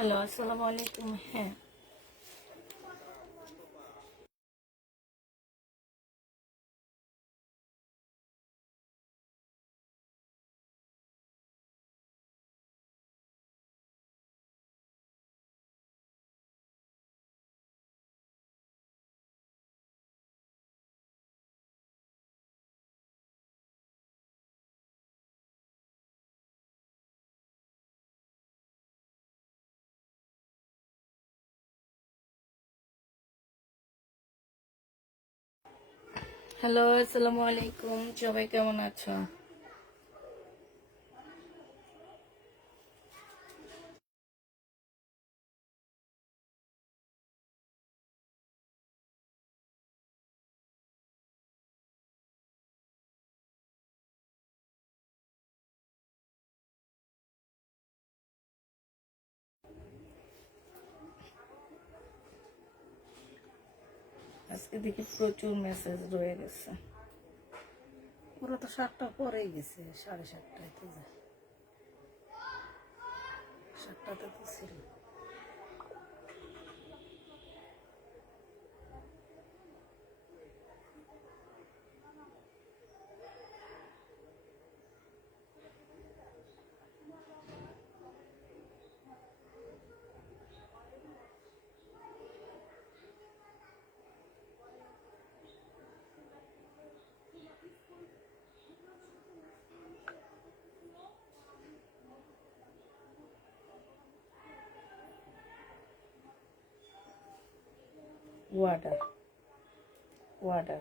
Hello, আসসালামু আলাইকুম। হ্যাঁ, হ্যালো, আসসালামু আলাইকুম। সবাই কেমন আছো? আজকে দেখি প্রচুর মেসেজ রয়ে গেছে। ওরা তো 7টা পরেই গেছে, 7:30টায় তো যায়, 7টাতে তো ছিল। Water water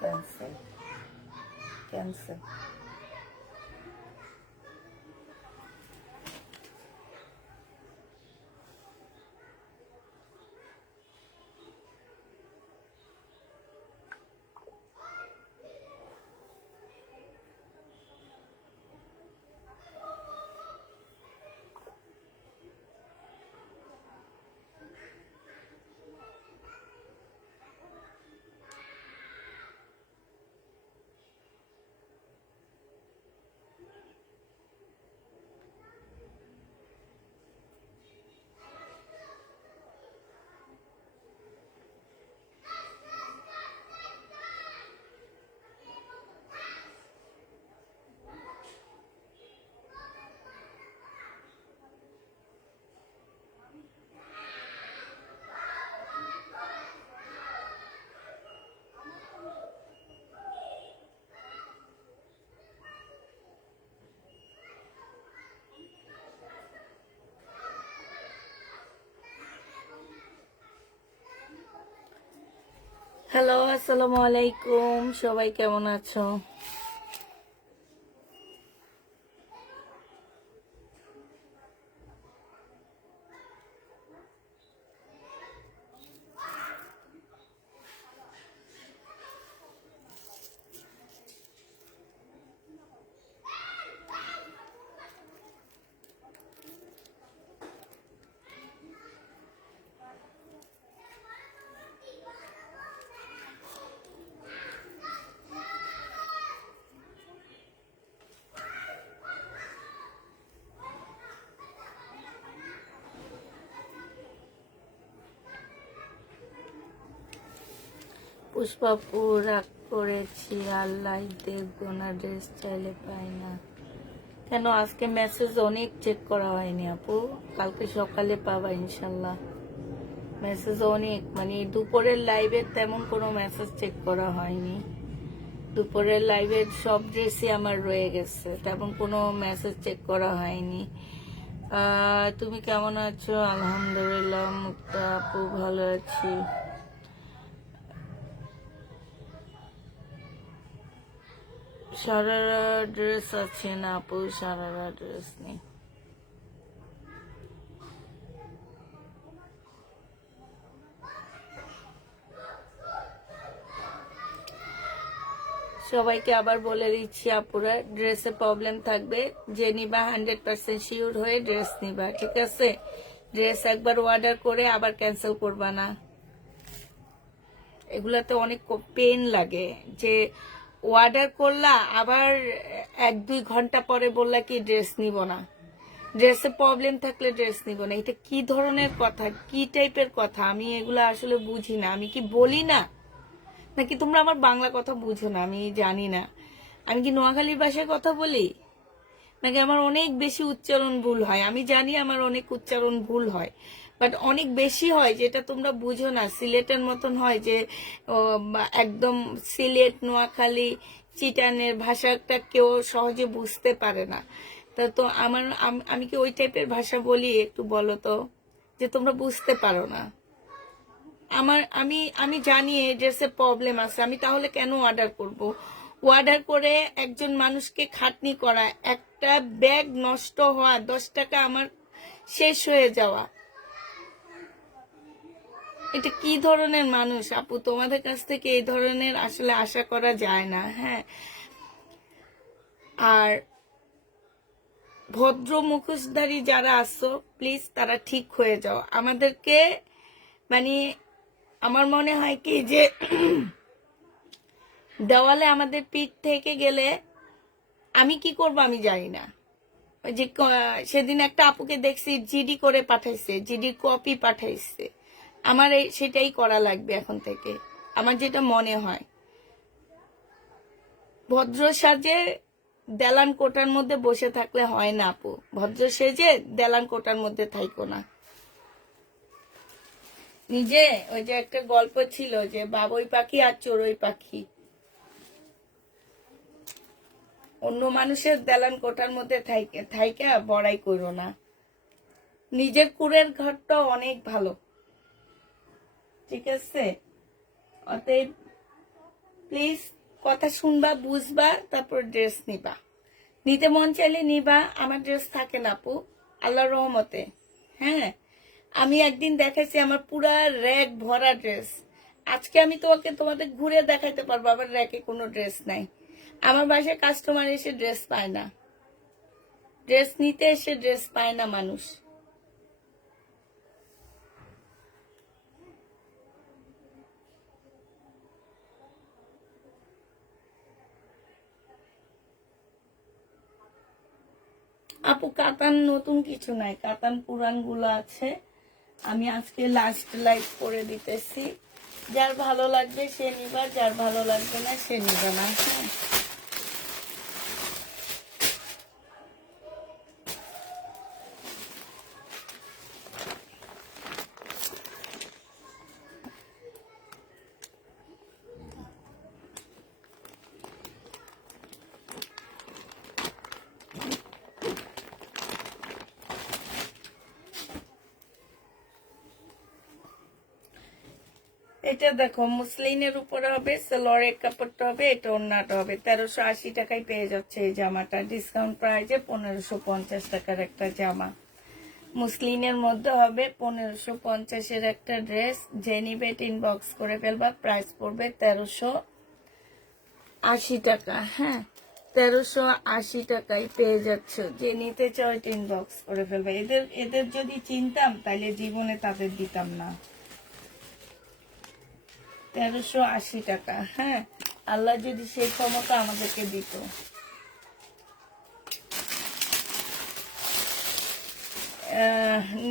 cancel cancel. Hello, আসসালামু আলাইকুম। সবাই কেমন আছো? পুষ্পাপু রাগ করেছি, আর লাইভ দেখবো না, ড্রেস চাইলে পাই না কেন? আজকে মেসেজ অনেক চেক করা হয়নি আপু, কালকে সকালে পাবা ইনশাল্লাহ। মেসেজ অনেক, মানে দুপুরের লাইভে তেমন কোনো মেসেজ চেক করা হয়নি। দুপুরের লাইভের সব ড্রেসই আমার রয়ে গেছে, তেমন কোনো মেসেজ চেক করা হয়নি। তুমি কেমন আছো? আলহামদুলিল্লাহ মুক্তা আপু ভালো আছি। সারারা ড্রেস আছে না আপু? সারারা ড্রেস নেই। সবাইকে আবার বলে দিচ্ছি আপুরা, ড্রেসে প্রবলেম থাকবে, যে নিবা 100% শিওর হয়ে ড্রেস নিবা, ঠিক আছে? ড্রেস একবার অর্ডার করে আবার ক্যান্সেল করবা না। এগুলাতে অনেক পেন লাগে, যে অর্ডার করলা আবার 1-2 ঘন্টা পরে বললা কি ড্রেস নিব না। ড্রেসে প্রবলেম থাকলে ড্রেস নিব না, এটা কি ধরনের কথা, কি টাইপের কথা? আমি এগুলা আসলে বুঝি না। আমি কি বলি না, নাকি তোমরা আমার বাংলা কথা বুঝো না? আমি জানি না। আমি কি নোয়াখালীর ভাষায় কথা বলি, নাকি আমার অনেক বেশি উচ্চারণ ভুল হয়? আমি জানি আমার অনেক উচ্চারণ ভুল হয়, বাট অনেক বেশি হয় যেটা তোমরা বুঝো না। সিলেটের মতন হয় যে একদম সিলেট, নোয়াখালী, চিটানের ভাষাটা কেউ সহজে বুঝতে পারে না। তো আমি কি ওই টাইপের ভাষা বলি? একটু বলো তো, যে তোমরা বুঝতে পারো না। আমি জানি এই ড্রেসে প্রবলেম আছে, আমি তাহলে কেন অর্ডার করব? অর্ডার করে একজন মানুষকে খাটনি করা, একটা ব্যাগ নষ্ট হওয়া, 10 টাকা আমার শেষ হয়ে যাওয়া, এটা কি ধরনের মানুষ আপু? তোমাদের কাছ থেকে এই ধরনের আসলে আশা করা যায় না। হ্যাঁ, আর ভদ্র মুখোশধারী যারা আছো, প্লিজ তারা ঠিক হয়ে যাও। আমাদেরকে মানে আমার মনে হয় কি যে দেওয়ালে আমাদের পিঠ থেকে গেলে আমি কি করব আমি জানি না। ওই যে সেদিন একটা আপুকে দেখছি জিডি করে পাঠাইছে, জিডি কপি পাঠাইছে। আমার সেটাই করা লাগবে এখন থেকে, আমার যেটা মনে হয়। ভদ্র সাজে দেলান কোটার মধ্যে বসে থাকলে হয় না আপু। ভদ্র সেজে দেলান কোটার মধ্যে থাইকো না। নিজে ওই যে একটা গল্প ছিল যে বাবুই পাখি আর চড়ুই পাখি, অন্য মানুষের দেলান কোটার মধ্যে থাইকা বড়াই করো না। নিজের কুড়ের ঘরটা অনেক ভালো, ঠিক আছে? অতএব প্লিজ কথা শুনবা, বুঝবা, তারপর ড্রেস নিবা। নিতে মন চাইলে নিবা। আমার ড্রেস থাকে না আপু, আল্লাহর রহমতে। হ্যাঁ, আমি একদিন দেখাইছি আমার পুরা র্যাক ভরা ড্রেস। আজকে আমি তোমাদের ঘুরে দেখাইতে পারবো আমার র্যাকে কোনো ড্রেস নাই। আমার বাসায় কাস্টমার এসে ড্রেস পায় না, ড্রেস নিতে এসে ড্রেস পায় না মানুষ। আপু কাতান নতুন কিছু নাই, কাতান পুরান গুলো আছে। আমি আজকে লাস্ট লাইভ করে দিতেছি, যার ভালো লাগবে সে নিবা, যার ভালো লাগবে না সে নিবে না। হ্যাঁ, এটা দেখো মুসলিনের উপরে হবে, সেলরের কাপড়টা হবে, এটা ওড়নাটা হবে। 1380 টাকায় পেয়ে যাচ্ছে এই জামাটা, ডিসকাউন্ট প্রাইজে 1550 টাকার একটা জামা। মুসলিনের মধ্যে হবে 1550-এর একটা ড্রেস। যে নিবে ইনবক্স করে ফেলবা, প্রাইস পড়বে 1380 টাকা। হ্যাঁ, 1380 টাকায় পেয়ে যাচ্ছ। যে নিতে চাও ইনবক্স করে ফেলবা। এদের যদি চিনতাম তাহলে জীবনে তাদের দিতাম না। 1380 টাকা। হ্যাঁ, আল্লাহ যদি সেই ক্ষমতা আমাদেরকে দিত।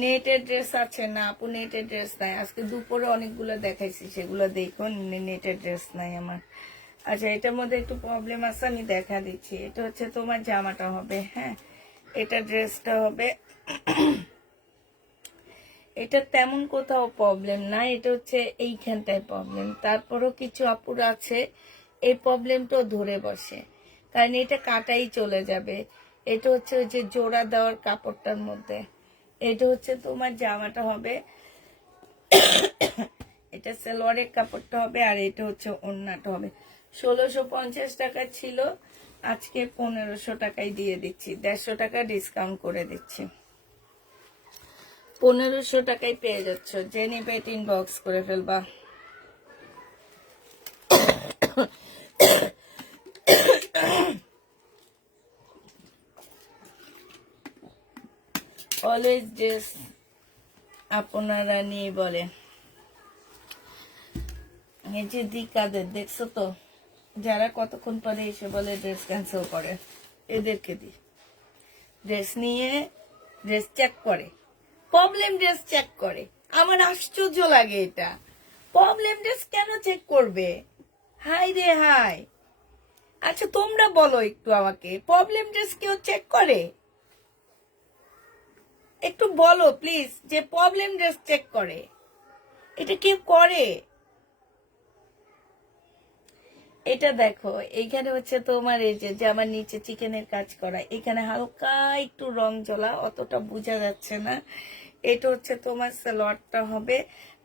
নেটের ড্রেস আছে না আপু? নেটের ড্রেস নাই। আজকে দুপুরে অনেকগুলো দেখাইছি, সেগুলো দেখো। নেটের ড্রেস নাই আমার। আচ্ছা, এটার মধ্যে একটু প্রবলেম আছে, আমি দেখা দিচ্ছি। এটা হচ্ছে তোমার জামাটা হবে। হ্যাঁ, এটা ড্রেসটা হবে। এটা তেমন কোথাও প্রবলেম না, এটা হচ্ছে এইখানটায় প্রবলেম। তারপরও কিছু আপুর আছে এই প্রবলেমটাও ধরে বসে, কারণ এটা কাটাই চলে যাবে। এটা হচ্ছে ওই যে জোড়া দেওয়ার কাপড়টার মধ্যে, এটা হচ্ছে তোমার জামাটা হবে, এটা সালোয়ারের কাপড়টা হবে, আর এটা হচ্ছে ওড়নাটা হবে। 1650 টাকা ছিল, আজকে 1500 টাকায় দিয়ে দিচ্ছি, 150 টাকা ডিসকাউন্ট করে দিচ্ছি, 1500 টাকায় পেয়ে যাচ্ছ। যে নিবে ইনবক্স করে ফেলবা। অলওয়েজ ড্রেস আপনারা নিয়ে বলে, এই যে দিকাদের দেখছো তো, যারা কতক্ষণ পরে এসে বলে ড্রেস ক্যান্সেল করে, এদেরকে দি ড্রেস নিয়ে ড্রেস চেক করে, প্রবলেম ড্রেস চেক করে। আমার আশ্চর্য লাগে এটা, প্রবলেম ড্রেস কেন চেক করবে? হাই রে হাই। আচ্ছা তোমরা বলো একটু আমাকে, প্রবলেম ড্রেস কেউ চেক করে? একটু বলো প্লিজ, যে প্রবলেম ড্রেস চেক করে, এটা কেউ করে? এটা দেখো, এইখানে হচ্ছে তোমার এই যে আমার নিচে চিকেনের কাজ করা, এখানে হালকা একটু রং জ্বলা, অতটা বোঝা যাচ্ছে না। এটা হচ্ছে তোমার সালোয়ারটা হবে,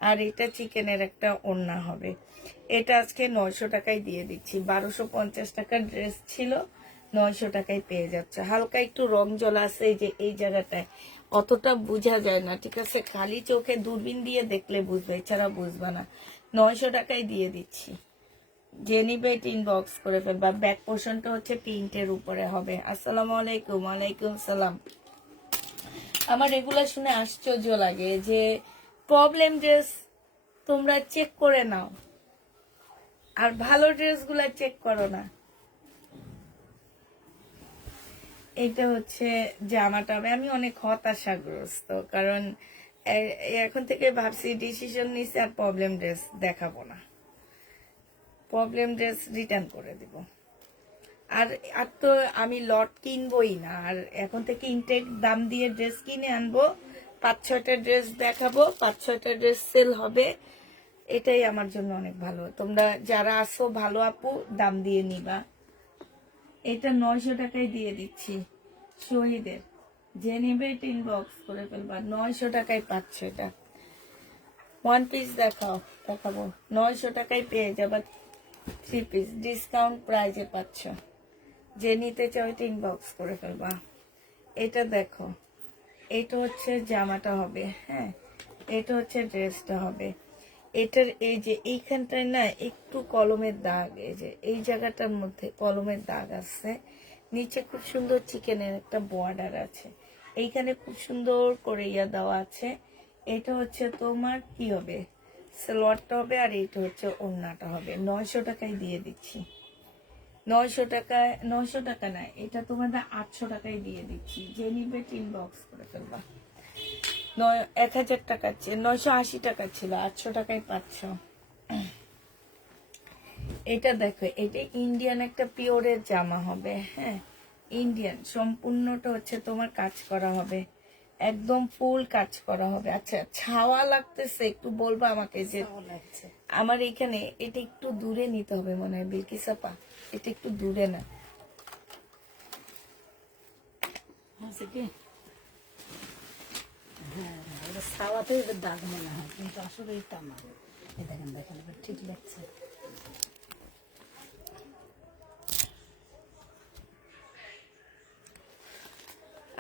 আর এটা চিকেনের একটা ওড়না হবে। এটা আজকে 900 টাকায় দিয়ে দিচ্ছি, 1250 টাকার ড্রেস ছিল, 900 টাকায় পেয়ে যাচ্ছে। হালকা একটু রং জ্বলা আছে এই যে এই জায়গাটায়, অতটা বোঝা যায় না, ঠিক আছে? খালি চোখে দূরবীন দিয়ে দেখলে বুঝবে, এছাড়া বুঝবা না। 900 টাকায় দিয়ে দিচ্ছি, যে নিবে ইনবক্স করে ফেলবা। ব্যাক পোর্শনটা হচ্ছে প্রিন্টের উপরে হবে। আসসালামু আলাইকুম। ওয়ালাইকুম সালাম। আমার এগুলা শুনে আশ্চর্য লাগে যে প্রবলেম ড্রেস তোমরা চেক করে নাও, আর ভালো ড্রেসগুলা চেক করো না। এটা হচ্ছে জামাটা হবে। আমি অনেক হতাশাগ্রস্ত, কারণ এখন থেকে ভাবছি, ডিসিশন নিছি আর প্রবলেম ড্রেস দেখাবো না, প্রবলেম ড্রেস রিটার্ন করে দিব। আর আর তো আমি লট কিনবই না, আর এখন থেকে ইনটেক দাম দিয়ে ড্রেস কিনে আনবো, 5-6টা ড্রেস দেখাবো, 5-6টা ড্রেস সেল হবে। এটাই আমার জন্য অনেক ভালো। তোমরা যারা আসো ভালো আপু, দাম দিয়ে নিবা। এটা 900 টাকায় দিয়ে দিচ্ছি শহীদের, যে নেবে এটা ইনবক্স করে ফেলবা। 900 টাকায় পাচ্ছ এটা। ওয়ান পিস দেখাবো, 900 টাকায় পেয়ে যাবা 3 পিস, ডিসকাউন্ট প্রাইজে পাচ্ছ। যে নিতে চাও এটা ইনবক্স করে ফেলবা। এটা দেখো, এটা হচ্ছে জামাটা হবে, হ্যাঁ, এটা হচ্ছে ড্রেসটা হবে। এটার এই যে এইখানটায় না একটু কলমের দাগ, এই যে এই জায়গাটার মধ্যে কলমের দাগ আছে, নিচে খুব সুন্দর চিকেনের একটা বর্ডার আছে, এইখানে খুব সুন্দর করে ইয়া দেওয়া আছে। এটা হচ্ছে তোমার কি হবে, সালোয়ারটা হবে, আর এটা হচ্ছে ওড়নাটা হবে। 900 টাকায় দিয়ে দিচ্ছি, 900 টাকায়, 900 টাকা না, এটা তোমাদের 800 টাকায় দিয়ে দিচ্ছি। যে নিবে ইনবক্স করে ফেলবা। 1000 টাকা, 980 টাকা ছিল, 800 টাকায় পাচ্ছ। এটা দেখো, এটা ইন্ডিয়ান একটা পিওরের জামা হবে, হ্যাঁ, ইন্ডিয়ান, সম্পূর্ণটা হচ্ছে তোমার কাজ করা হবে, একদম ফুল কাজ করা হবে। আচ্ছা ছাওয়া লাগতেছে, একটু বলবা আমাকে যে আমার এখানে এটা একটু দূরে নিতে হবে মনে হয়, বিলকিস আপা, এটা একটু দূরে না। ছাওয়াতে দাগ মনে হয়, কিন্তু আসলে এটা না। দেখেন দেখেন, ঠিক লাগছে।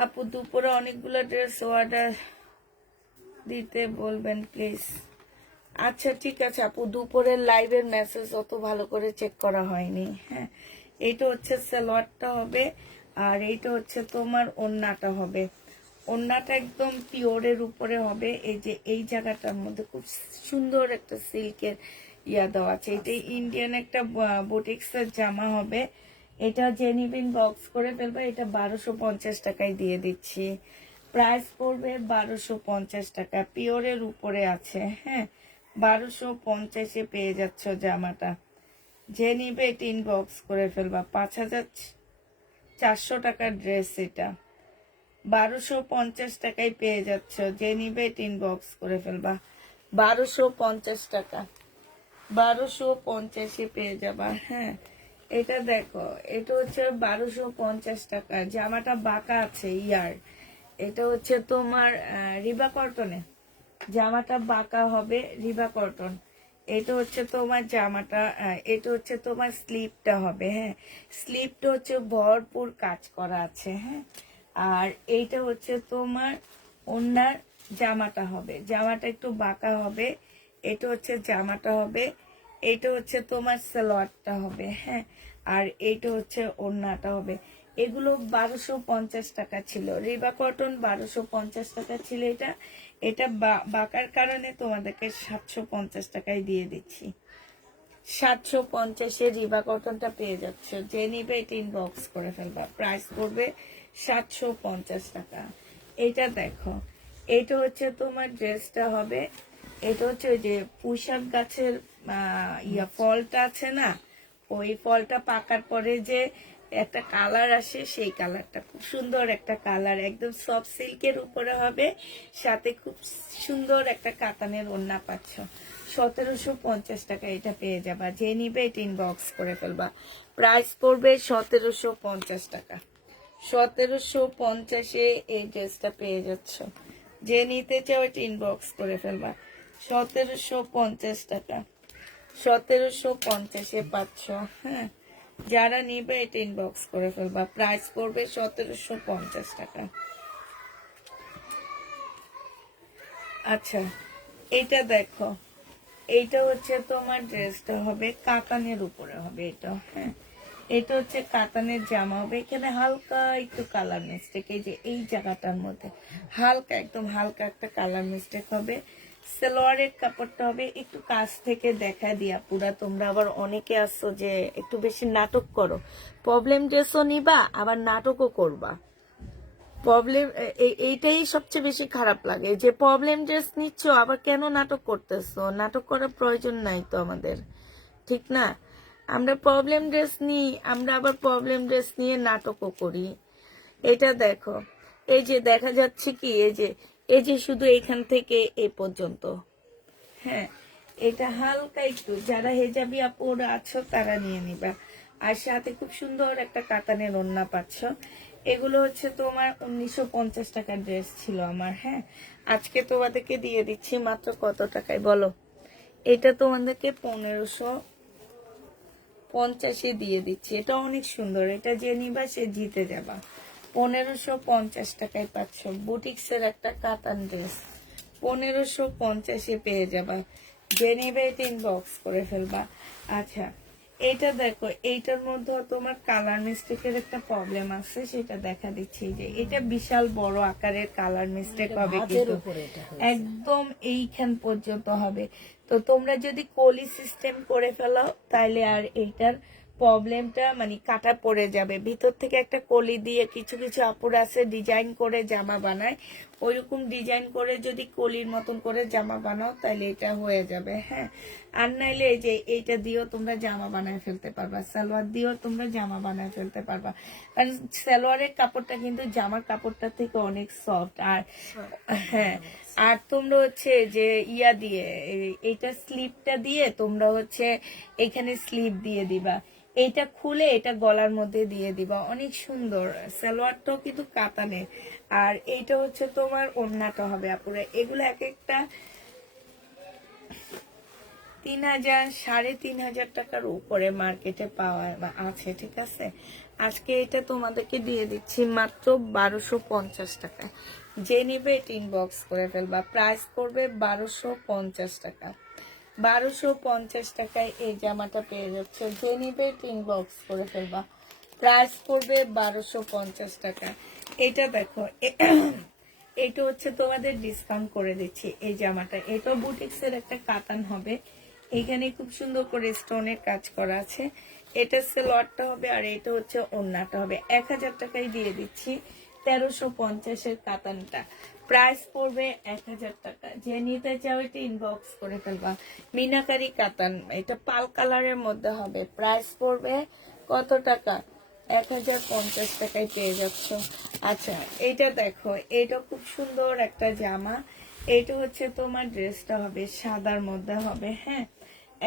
আপু দুপুরে অনেকগুলো ড্রেস অর্ডার দিতে বলবেন প্লিজ। আচ্ছা ঠিক আছে আপু, দুপুরের লাইভের মেসেজ অত ভালো করে চেক করা হয়নি। হ্যাঁ, এইটা হচ্ছে সালোয়ারটা হবে, আর এইটা হচ্ছে তোমার ওড়নাটা হবে। ওড়নাটা একদম পিওরের উপরে হবে, এই যে এই জায়গাটার মধ্যে খুব সুন্দর একটা সিল্কের ইয়া দেওয়া আছে। এটা ইন্ডিয়ান একটা বুটিক্সের জামা হবে। এটা জেনিবিন বক্স করে ফেলবে। এটা 1250 টাকায় দিয়ে দিচ্ছি, প্রাইস পড়বে 1250 টাকা, পিওরের উপরে আছে, হ্যাঁ, 1250-এ পেয়ে যাচ্ছ জামাটা। যে নিবে এটা ইনবক্স করে ফেলবা। 5400 টাকার ড্রেস, এটা 1250 টাকায় পেয়ে যাচ্ছ। যে নিবে এটা ইনবক্স করে ফেলবা। 1250 টাকা, 1250 পেয়ে যাবা। হ্যাঁ, এটা দেখো, এটা হচ্ছে 1250 টাকা। জামাটা বাঁকা আছে ইয়ার। এটা হচ্ছে তোমার রিবা কটনে, জামাটা বাঁকা হবে, রিবা কটন। এটা হচ্ছে তোমার জামাটা, এটা হচ্ছে তোমার স্লিপটা হবে। হ্যাঁ, স্লিপটা হচ্ছে ভরপুর কাজ করা আছে। হ্যাঁ, আর এইটা হচ্ছে তোমার ওনার জামাটা হবে, জামাটা একটু বাঁকা হবে। এটা হচ্ছে জামাটা হবে, এইটা হচ্ছে তোমার সালোয়ারটা হবে। হ্যাঁ, আর এইটা হচ্ছে ওড়নাটা হবে। এগুলো 1250 টাকা ছিল, রিবা কটন 1250 টাকা ছিল। এটা এটা বাঁকার কারণে তোমাদেরকে 750 টাকায় দিয়ে দিচ্ছি। 750-এ রিবা কটনটা পেয়ে যাচ্ছ। যে নিবে এটা ইনবক্স করে ফেলবা, প্রাইস পড়বে 750 টাকা। এটা দেখো, এটা হচ্ছে তোমার ড্রেসটা হবে। এটা হচ্ছে ওই যে পুঁইশাক গাছের ফলটা আছে না, ওই ফলটা পাকার পরে যে একটা কালার আসে, সেই কালারটা খুব সুন্দর একটা কালার, একদম সফট সিল্কের উপরে হবে, সাথে খুব সুন্দর একটা কাতানের ওড়না পাচ্ছ। 1750 টাকা এটা পেয়ে যাবা। যে নিবে এটা ইনবক্স করে ফেলবা, প্রাইস পড়বে 1750 টাকা। 1750-এ এই ড্রেসটা পেয়ে যাচ্ছ। যে নিতে চাও এটা ইনবক্স করে ফেলবা, 1750 টাকা। 1750-এ পাচ্ছ। হ্যাঁ, যারা নিবে এটা ইনবক্স করে ফেলবা, প্রাইস পড়বে 1750 টাকা। আচ্ছা, এটা দেখো, এইটা হচ্ছে তোমার ড্রেসটা হবে কাতানের উপরে হবে এটা। হ্যাঁ, এটা হচ্ছে কাতানের জামা হবে। এখানে হালকা একটু কালার মিস্টেক, এই যে এই জায়গাটার মধ্যে হালকা, একদম হালকা একটা কালার মিস্টেক হবে। সালোয়ারের কাপড়টা হবে একটু কাছ থেকে দেখা দিয়া পুরা। তোমরা আবার অনেকে আসছো যে একটু বেশি নাটক করো, প্রবলেম ড্রেসও নিবা আবার নাটকও করবা। প্রবলেম এইটাই সবচেয়ে বেশি খারাপ লাগে, যে প্রবলেম ড্রেস নিচ্ছ আবার কেন নাটক করতেছো। নাটক করার প্রয়োজন নাই তো আমাদের, ঠিক না? আমরা প্রবলেম ড্রেস নিই, আমরা আবার প্রবলেম ড্রেস নিয়ে নাটকও করি। এটা দেখো, এই যে দেখা যাচ্ছে কি, এই যে শুধু এখান থেকে এই পর্যন্ত। হ্যাঁ, এটা হালকা একটু, যারা হেজাবি আপুরা আছো তারা নিয়ে নিবা। আর সাথে খুব সুন্দর একটা কাতানের ওড়না পাচ্ছ। এগুলো হচ্ছে তোমার 1950 টাকার ড্রেস ছিল আমার। হ্যাঁ, আজকে তোমাদেরকে দিয়ে দিচ্ছি মাত্র কত টাকায় বলো? এটা তোমাদেরকে 1550-এ দিয়ে দিচ্ছি। এটা অনেক সুন্দর, এটা যে নিবা সে জিতে যাবা। 1550 টাকায় পাচ্ছ বুটিক্সের একটা কাতান ড্রেস। 1550-এ পেয়ে যাবা। যে নিবে এটা ইনবক্স করে ফেলবা। আচ্ছা, এইটা দেখো, এইটার মধ্যে তোমার কালার মিস্টেকের একটা প্রবলেম আছে, সেটা দেখা দিচ্ছি। যে এটা বিশাল বড় আকারের কালার মিস্টেক হবে, কিন্তু একদম এইখান পর্যন্ত হবে। তো তোমরা যদি কলি সিস্টেম করে ফেলো তাহলে আর এইটার প্রবলেমটা মানে কাটা পড়ে যাবে। ভিতর থেকে একটা কলি দিয়ে কিছু কিছু আপুরা আছে ডিজাইন করে জামা বানায়, ওইরকম ডিজাইন করে যদি কলির মতন করে জামা বানাও তাহলে এটা হয়ে যাবে। হ্যাঁ, আর নাইলে এই যে এইটা দিয়েও তোমরা জামা বানায় ফেলতে পারবা, সালোয়ার দিয়েও তোমরা জামা বানায় ফেলতে পারবা। কারণ সালোয়ারের কাপড়টা কিন্তু জামার কাপড়টা থেকে অনেক সফট। আর হ্যাঁ, আর তোমরা হচ্ছে যে ইয়া দিয়ে এইটা স্লিপটা দিয়ে তোমরা হচ্ছে এখানে স্লিপ দিয়ে দিবা, এইটা খুলে এটা গলার মধ্যে দিয়ে দিবা, অনেক সুন্দর। সালোয়ারটাও কিন্তু কাতানে। আর এইটা হচ্ছে তোমার ওড়নাটা হবে আপুরা। এগুলো এক একটা 3000 3500 টাকার উপরে মার্কেটে পাওয়া আছে, ঠিক আছে? আজকে এটা তোমাদেরকে দিয়ে দিচ্ছি মাত্র 1250 টাকা। যে নিবে এটা ইনবক্স করে ফেলবা, প্রাইস পড়বে 1250 টাকা। 1250 টাকায় এই জামাটা পেয়ে যাচ্ছে। যে নিবে এটা ইনবক্স করে ফেলবা, প্রাইস পড়বে 1250 টাকা। এটা দেখো, এটা হচ্ছে তোমাদের ডিসকাউন্ট করে দিচ্ছি এই জামাটা। এটাও বুটিক্সের একটা কাতান হবে, এখানে খুব সুন্দর করে স্টোনের কাজ করা আছে। এটা সালোয়ারটা হবে, আর এটা হচ্ছে ওড়নাটা হবে। 1000 টাকায় দিয়ে দিচ্ছি 1350-এর কাতানটা, প্রাইস পড়বে 1000 টাকা। যে নিতে চাও এটা ইনবক্স করে ফেলবা। মিনাকারি কাতান, এটা পাল কালারের মধ্যে হবে, প্রাইস পড়বে কত টাকা? 1050 টাকায় পেয়ে যাচ্ছ। আচ্ছা, এইটা দেখো, এটা খুব সুন্দর একটা জামা। এটা হচ্ছে তোমার ড্রেসটা হবে সাদার মধ্যে হবে। হ্যাঁ,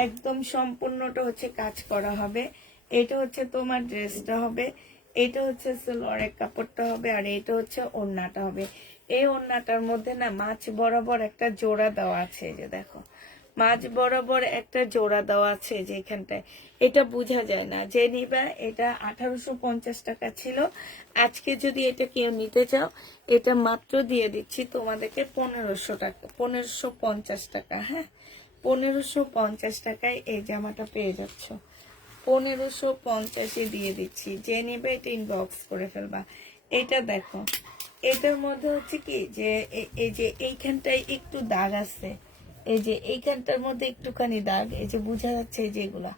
একদম সম্পূর্ণটা হচ্ছে কাজ করা হবে। এটা হচ্ছে তোমার ড্রেসটা হবে, এটা হচ্ছে সালোয়ারের কাপড়টা হবে, আর এটা হচ্ছে ওড়নাটা হবে। এই ওড়নাটার মধ্যে না মাছ বরাবর একটা জোড়া দেওয়া আছে, এই যে দেখো মাঝ বরাবর একটা জোড়া দেওয়া আছে যে এখানটায়, এটা বোঝা যায় না। যে নিবা এটা 1850 টাকা ছিল, আজকে যদি এটা কেউ নিতে চাও এটা মাত্র দিয়ে দিচ্ছি তোমাদেরকে 1500 টাকা, 1550 টাকা। হ্যাঁ, 1550 টাকায় এই জামাটা পেয়ে যাচ্ছ, 1550-এ দিয়ে দিচ্ছি। যে নিবে এটা ইনবক্স করে ফেলবা। এটা দেখো, এটার মধ্যে হচ্ছে কি যে এই যে এইখানটায় একটু দাগ আছে, এই যে এইখানটার মধ্যে একটুখানি দাগ, এই যে বোঝা যাচ্ছে এই যেগুলা,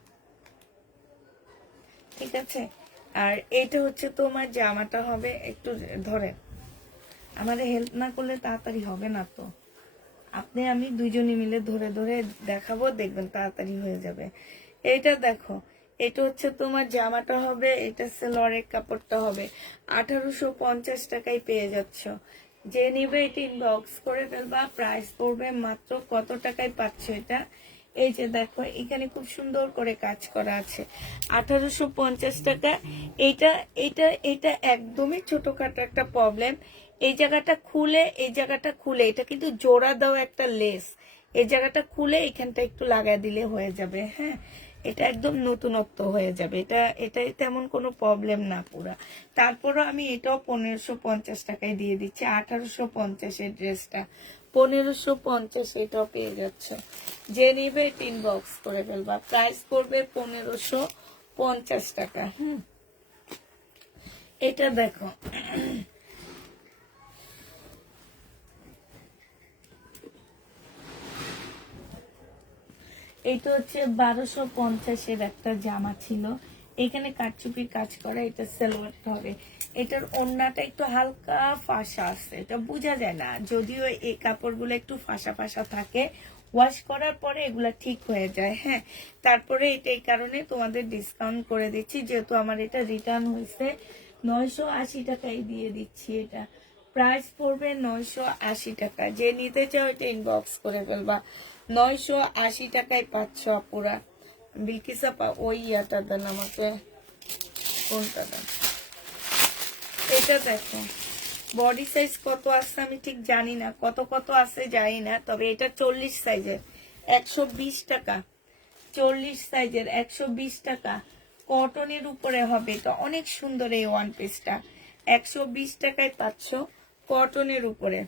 ঠিক আছে। আর এটা হচ্ছে তোমার জামাটা হবে, একটু ধরেন, আমাদের হেল্প না করলে তাড়াতাড়ি হবে না তো, আপনি আমি দুজনে মিলে ধরে ধরে দেখাবো, দেখবেন তাড়াতাড়ি হয়ে যাবে। এটা দেখো, এটা হচ্ছে তোমার জামাটা হবে, এটা সালোয়ারের কাপড়টা হবে। 1850 টাকায় পেয়ে যাচ্ছ। যে নিবে এটা ইনবক্স করে ফেলবা। প্রাইস পড়বে মাত্র কত টাকায় পাচ্ছ এটা, এই যে দেখো এখানে খুব সুন্দর করে কাজ করা আছে, 1850 টাকা। এটা এটা এটা একদমই ছোটখাটো একটা প্রবলেম। এই জায়গাটা খুলে, এই জায়গাটা খুলে, এটা কিন্তু জোড়া দাও একটা লেস, এই জায়গাটা খুলে এখানটা একটু লাগাই দিলে হয়ে যাবে। হ্যাঁ, এটা একদম নতুনত্ব হয়ে যাবে, এটা এটা তেমন কোনো প্রবলেম না পুরা। তারপরও আমি এটাও 1550 টাকায় দিয়ে দিচ্ছি। 1850-এর ড্রেসটা 1550 এটাও পেয়ে যাচ্ছে। যে নিবে ইনবক্স করে ফেলবা। প্রাইস পড়বে 1550 টাকা। এটা দেখো, এটা হচ্ছে 1250-এর একটা জামা ছিল, এখানে কাটচুপি কাজ করা, এটা সালোয়ারটা হবে। এটার ওড়নাটা একটু হালকা ফাঁসা আছে, এটা বোঝা যায় না, যদিও এই কাপড়গুলো একটু ফাঁসা ফাঁসা থাকে, ওয়াশ করার পরে এগুলা ঠিক হয়ে যায়। হ্যাঁ, তারপরে এটা এই কারণে তোমাদের ডিসকাউন্ট করে দিচ্ছি, যেহেতু আমার এটা রিটার্ন হয়েছে। 980 টাকায় দিয়ে দিচ্ছি এটা। প্রাইস পড়বে 980 টাকা। যে নিতে চাও এটা ইনবক্স করে ফেলবা। 980 টাকায় পাচ্ছ আপুরা। বিলকিস আপা ওই ইয়াটা দেন আমাকে, কোনটা দেন। এটা দেখো, বডি সাইজ কত আছে আমি ঠিক জানি না, কত কত আছে জানি না, তবে এটা 40 সাইজের 120 টাকা, 40 সাইজের 120 টাকা। কটনের উপরে হবে, এটা অনেক সুন্দর এই ওয়ান পিসটা, 120 টাকায় পাচ্ছ কটনের উপরে।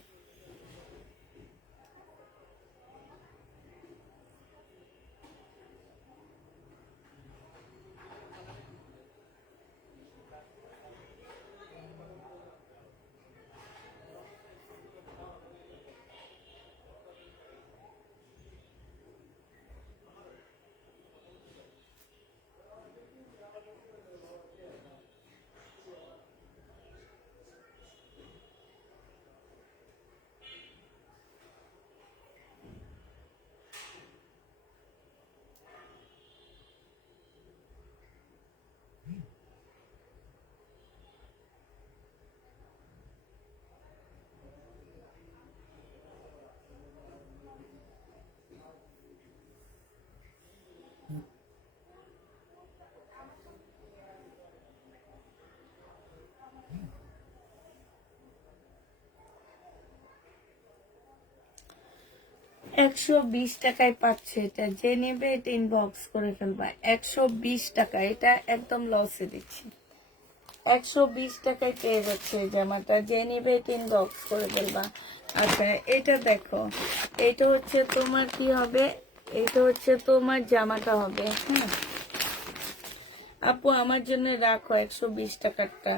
একশো 20 টাকায় পাচ্ছে এটা। যে নেবে এটা ইনবক্স করে ফেলবা। 120 টাকা, এটা একদম লসে দিচ্ছি। 120 টাকায় পেয়ে যাচ্ছে এই জামাটা। যে নেবে এটা ইনবক্স করে ফেলবা। আচ্ছা, এটা দেখো, এটা হচ্ছে তোমার কি হবে, এটা হচ্ছে তোমার জামাটা হবে। আপু আমার জন্য রাখো 120 টাকারটা,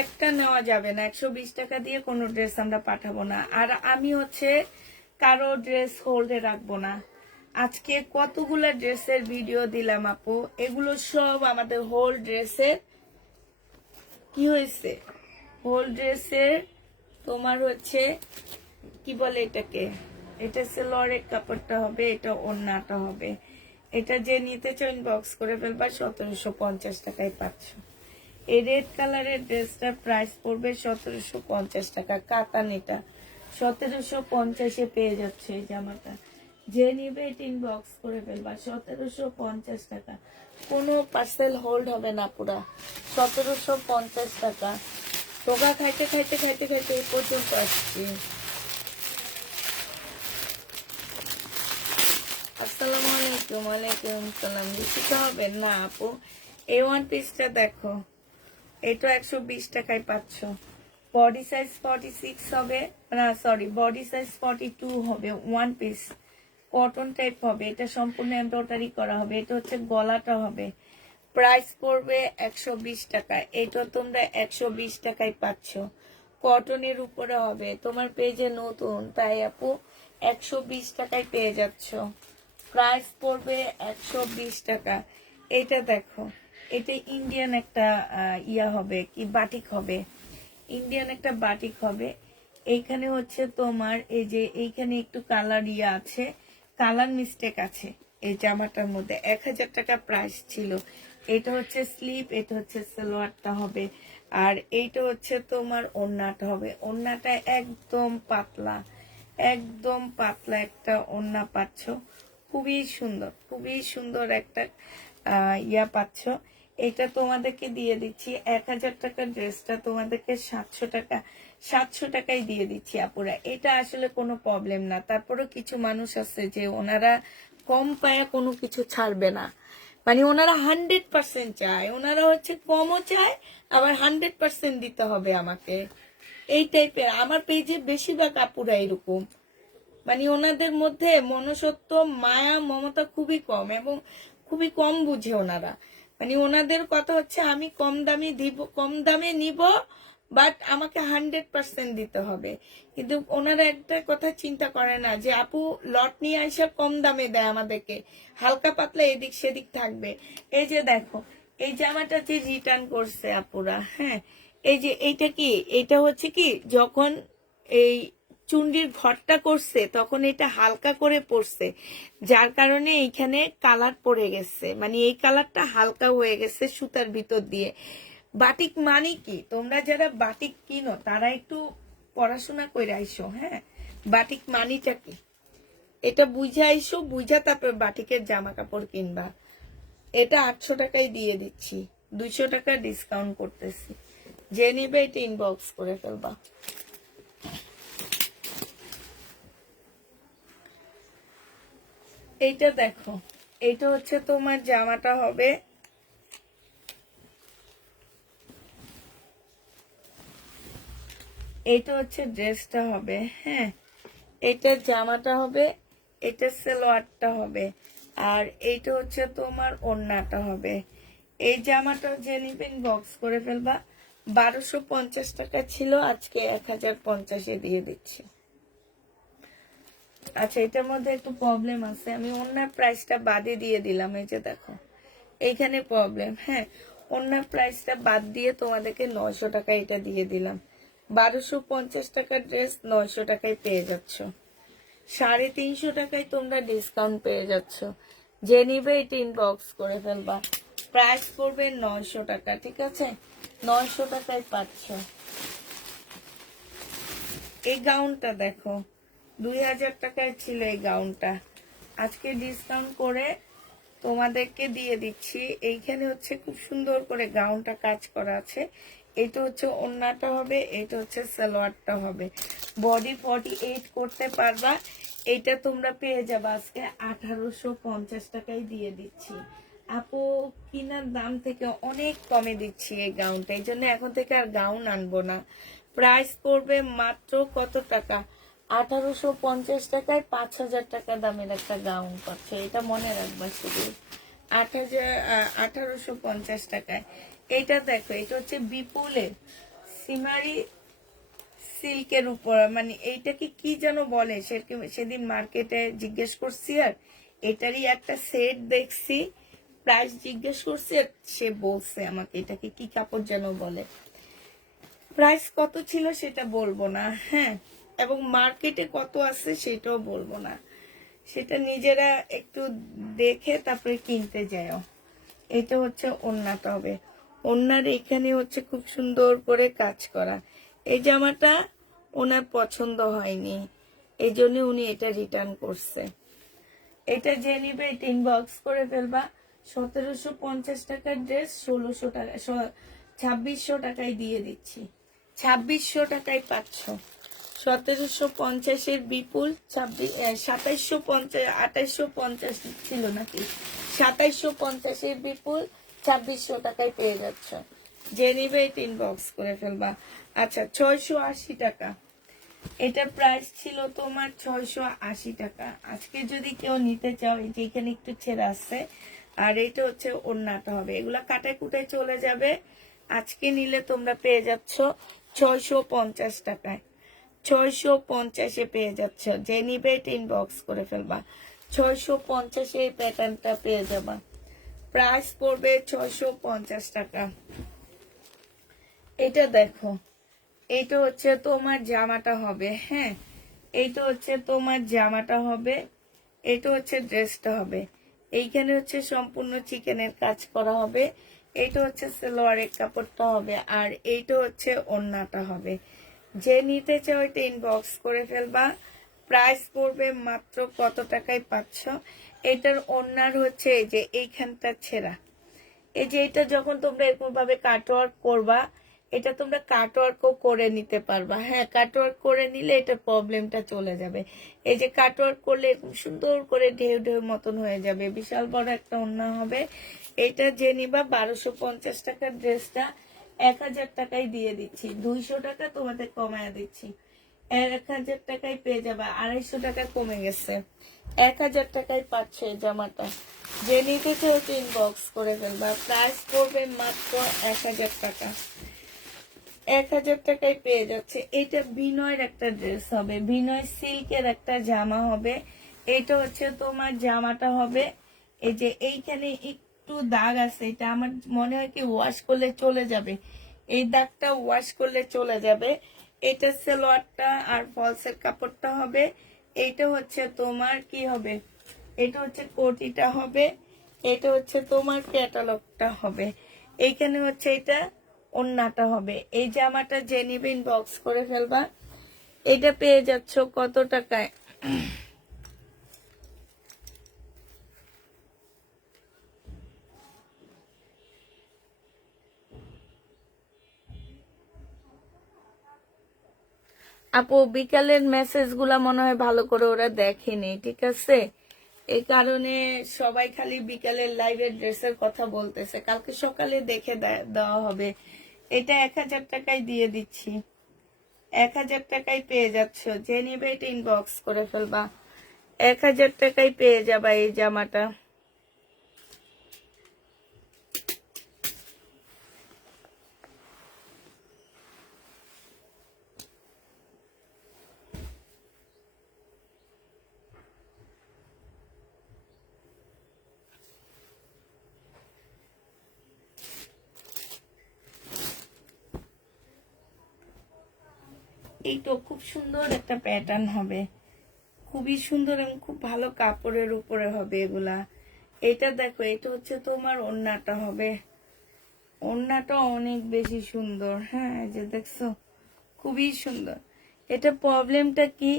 একটা নেওয়া যাবে না, 120 টাকা দিয়ে কোনো ড্রেস আমরা পাঠাবো না। আর আমি হচ্ছে কারো ড্রেস হোল্ডে রাখবো না। আজকে কতগুলা ড্রেসের ভিডিও দিলাম আপু, এগুলো সব আমাদের হোল ড্রেসের কি হয়েছে, হোল ড্রেসের তোমার হচ্ছে কি বলে এটাকে, এটা সালোয়ারের কাপড়টা হবে, এটা ওড়নাটা হবে। এটা যে নিতে চাও ইনবক্স করে ফেলবা। 1750 টাকায় পাচ্ছ। এই রেড কালারের ড্রেসটার প্রাইস পড়বে 1750 টাকা। কাতান, এটা 1750-এ পেয়ে যাচ্ছে এই জামাটা। যে নিবে এটা ইনবক্স করে ফেলবা। 1750 টাকা, কোনো পার্সেল হোল্ড হবে না পুরা। 1750 টাকা। টোকা খাইতে খাইতে খাইতে খাইতে এই পর্যন্ত আসছি। আসসালামু আলাইকুম। ওয়ালাইকুম সালাম। দিতে হবে না আপু, এই ওয়ান পিসটা দেখো, এটা 120 টাকায় পাচ্ছ। বডি সাইজ 46 হবে, না সরি, বডি সাইজ 42 হবে। ওয়ান পিস কটন টাইপ হবে, এটা সম্পূর্ণ এমব্রয়ডারি করা হবে। এটা হচ্ছে গলাটা হবে। প্রাইস পড়বে 120 টাকা। এটা তোমরা 120 টাকায় পাচ্ছ। কটনের উপরে হবে। তোমার পেজে নতুন তাই আপু 120 টাকায় পেয়ে যাচ্ছ। প্রাইস পড়বে 120 টাকা। এটা দেখো, এটা ইন্ডিয়ান একটা ইয়া হবে, কি বাটিক হবে, ইন্ডিয়ান একটা বাটিক হবে। এইখানে হচ্ছে তোমার এই যে এইখানে একটু কালার ইয়া আছে, কালার মিস্টেক আছে এই জামাটার মধ্যে। 1000 টাকা প্রাইস ছিল। এটা হচ্ছে স্লিপ, এটা হচ্ছে সালোয়ারটা হবে, আর এইটা হচ্ছে তোমার ওড়নাটা হবে। ওড়নাটা একদম পাতলা, একদম পাতলা একটা ওড়না পাচ্ছ। খুবই সুন্দর, খুবই সুন্দর একটা ইয়া পাচ্ছ। এটা তোমাদেরকে দিয়ে দিচ্ছি 1000 টাকার ড্রেসটা তোমাদেরকে 700 টাকা, 700 টাকায় দিয়ে দিচ্ছি আপুরা। এটা আসলে কোনো প্রবলেম না। তারপরেও কিছু মানুষ আছে যে ওনারা কম পায়া কোনো কিছু ছাড়বে না, মানে ওনারা 100% চায়, ওনারা হচ্ছে কমও চায় আবার 100% দিতে হবে আমাকে, এই টাইপের। আমার পেজে বেশিরভাগ আপুরা এরকম, মানে ওনাদের মধ্যে মনুষ্যত্ব, মায়া, মমতা খুবই কম এবং খুবই কম বুঝে ওনারা। মানে ওনাদের কথা হচ্ছে আমি কম দামে দিব, কম দামে নিব, বাট আমাকে 100% দিতে হবে। কিন্তু ওনারা একটা কথা চিন্তা করে না যে আপু লট নিয়ে আসা কম দামে দেয় আমাদেরকে, হালকা পাতলা এদিক সেদিক থাকবে। এই যে দেখো, এই জামাটা যে রিটার্ন করছে আপুরা, হ্যাঁ, এই যে এইটা কি, এটা হচ্ছে কি যখন এই চুন্ডির ঘরটা করছে তখন এটা হালকা করে পড়ছে, যার কারণে এইখানে কালার পড়ে গেছে, মানে এই কালারটা হালকা হয়ে গেছে সুতার ভিতর দিয়ে। বাটিক মানে কি, তোমরা যারা বাটিক কিনো তারা একটু পড়াশোনা করে আইসো, হ্যাঁ, বাটিক মানিটা কি এটা বুঝে আইসো, বুঝা তারপর বাটিকের জামা কাপড় কিনবা। এটা 800 টাকায় দিয়ে দিচ্ছি, 200 টাকা ডিসকাউন্ট করতেছি। যে নিবে এটা ইনবক্স করে ফেলবা। এইটা দেখো, এইটা হচ্ছে তোমার জামাটা হবে, এইটা হচ্ছে ড্রেসটা হবে, হ্যাঁ, এটা জামাটা হবে, এটা সালোয়ারটা হবে, আর এইটা হচ্ছে তোমার ওড়নাটা হবে। এই জামাটা যে নিবেন বক্স করে ফেলবা। 1250 টাকা ছিল, আজকে 1050-এ দিয়ে দিচ্ছি। আচ্ছা, এটার মধ্যে একটু প্রবলেম আছে, আমি ওড়নার প্রাইসটা বাদে দিয়ে দিলাম। এই যে দেখো এইখানে প্রবলেম, হ্যাঁ, ওড়নার প্রাইসটা বাদ দিয়ে তোমাদেরকে 900 টাকা এটা দিয়ে দিলাম। 1250 টাকার ড্রেস 900 টাকায় পেয়ে যাচ্ছ। 350 টাকায় তোমরা ডিসকাউন্ট পেয়ে যাচ্ছ। যে নিবে এটা ইনবক্স করে ফেলবা। প্রাইস পড়বে 900 টাকা, ঠিক আছে, 900 টাকায় পাচ্ছ। এই গাউনটা দেখো, 2000 টাকায় ছিল এই গাউনটা, আজকে ডিসকাউন্ট করে তোমাদেরকে দিয়ে দিচ্ছি। এইখানে হচ্ছে খুব সুন্দর করে গাউনটা কাজ করা আছে। এটা হচ্ছে ওড়নাটা হবে, এটা হচ্ছে সালোয়ারটা হবে। বডি 48 করতে পারবা। এইটা তোমরা পেয়ে যাবে আজকে 1850 টাকায় দিয়ে দিচ্ছি। আপু কিনার দাম থেকে অনেক কমে দিচ্ছি এই গাউনটা, এই জন্য এখন থেকে আর গাউন আনবো না। প্রাইস পড়বে মাত্র কত টাকা, 1850 টাকায় 5000 টাকা দামের একটা গাউন পাচ্ছে। এটা মনে রাখবা শুধু, 1850 টাকায়। এটা দেখো, এটা হচ্ছে বিপুলের সিমারি সিল্কের উপর, মানে এইটাকে কি যেন বলে, সেদিন মার্কেটে জিজ্ঞেস করছি, আর এটারই একটা সেট দেখছি, প্রাইস জিজ্ঞেস করছি, আর সে বলছে আমাকে এটাকে কি কাপড় যেন বলে। প্রাইস কত ছিল সেটা বলবো না, হ্যাঁ, এবং মার্কেটে কত আছে সেটাও বলবো না, সেটা নিজেরা একটু দেখে তারপরে কিনতে যাও। এটা হচ্ছে ওড়নাটা হবে, ওড়নার এখানে হচ্ছে খুব সুন্দর করে কাজ করা। এই জামাটা ওনার পছন্দ হয়নি, এই জন্য উনি এটা রিটার্ন করছে। এটা যে নিবে এটা ইনবক্স করে ফেলবা। 1750 টাকার ড্রেস 1600 টাকা 2600 টাকায় দিয়ে দিচ্ছি। 2600 টাকায় পাচ্ছ। 1750-এর বিপুল 2750 2850 ছিল নাকি, 2750-এর বিপুল 2600 টাকায় পেয়ে যাচ্ছ। যে নিবে এটা ইনবক্স করে ফেলবা। আচ্ছা 680 টাকা, এটা প্রাইস ছিল তোমার 680 টাকা। আজকে যদি কেউ নিতে চাও, এই যে এখানে একটু ছেঁড়া আছে, আর এটা হচ্ছে ওড়নাটা হবে, এগুলা কাটায় কুটায় চলে যাবে। আজকে নিলে তোমরা পেয়ে যাচ্ছ 650 টাকায়। 650-এ পেয়ে যাচ্ছ। যে নিবে এটা ইনবক্স করে ফেলবা। 650-এ এই প্যাটার্নটা পেয়ে যাবা। প্রাইস পড়বে 650 টাকা। এটা দেখো, এইটা হচ্ছে তোমার জামাটা হবে। হ্যাঁ, এইটা হচ্ছে তোমার জামাটা হবে, এটা হচ্ছে ড্রেসটা হবে। এইখানে হচ্ছে সম্পূর্ণ চিকেনের কাজ করা হবে। এইটা হচ্ছে সালোয়ারের কাপড়টা হবে, আর এইটা হচ্ছে ওড়নাটা হবে। যে নিতে চাও এটা ইনবক্স করে ফেলবা। প্রাইস পড়বে মাত্র কত টাকায় পাচ্ছ। এটার ওড়নার হচ্ছে এই যে এইখানটা ছেঁড়া, এই যে এটা যখন তোমরা এরকম ভাবে কাটওয়ার্ক করবা, এটা তোমরা কাটওয়ার্কও করে নিতে পারবা। হ্যাঁ, কাটওয়ার্ক করে নিলে এটার প্রবলেমটা চলে যাবে। এই যে কাটওয়ার্ক করলে এরকম সুন্দর করে ঢেউ ঢেউ মতন হয়ে যাবে, বিশাল বড় একটা ওড়না হবে। এটা যে নিবা 1250 টাকার ড্রেসটা 1000 টাকায় দিয়ে দিচ্ছি। 200 টাকা তোমাদের কমায় দিচ্ছি, 1000 টাকায় পেয়ে যাবা। 250 টাকা কমে গেছে, 1000 টাকায় পাচ্ছে এই জামাটা। যে নিতে চাও ইনবক্স করে ফেলবা। প্রাইস পড়বে মাত্র 1000 টাকা। 1000 টাকায় পেয়ে যাচ্ছে। এটা বিনয়ের একটা ড্রেস হবে, বিনয় সিল্কের একটা জামা হবে। এটা হচ্ছে তোমার জামাটা হবে। এই যে এইখানে একটু দাগ আছে, এটা আমার মনে হয় কি ওয়াশ করলে চলে যাবে, এই দাগটা ওয়াশ করলে চলে যাবে। এটা সালোয়ারটা আর ফলসের কাপড়টা হবে। এইটা হচ্ছে তোমার কি হবে, এটা হচ্ছে কোটিটা হবে। এটা হচ্ছে তোমার ক্যাটালগটা হবে। এইখানে হচ্ছে এটা ওড়নাটা হবে। এই জামাটা যে নিবে ইনবক্স করে ফেলবা। এটা পেয়ে যাচ্ছ কত টাকায়, আপু? বিকালের মেসেজ গুলা মনে হয় ভালো করে ওরা দেখেনি, ঠিক আছে? এই কারণে সবাই খালি বিকালের লাইভের ড্রেসের কথা বলতেছে, কালকে সকালে দেখে দেওয়া হবে। এটা 1000 টাকায় দিয়ে দিচ্ছি। 1000 টাকায় পেয়ে যাচ্ছ। যে নিবে এটা ইনবক্স করে ফেলবা। 1000 টাকায় পেয়ে যাবা এই জামাটা। এইটা খুব সুন্দর একটা প্যাটার্ন হবে, খুবই সুন্দর এবং খুব ভালো কাপড়ের উপরে হবে এগুলা। এটা দেখো, এটা হচ্ছে তোমার ওড়নাটা হবে। ওড়নাটা অনেক বেশি সুন্দর। হ্যাঁ, এই যে দেখছো, খুবই সুন্দর। এটা প্রবলেমটা কি,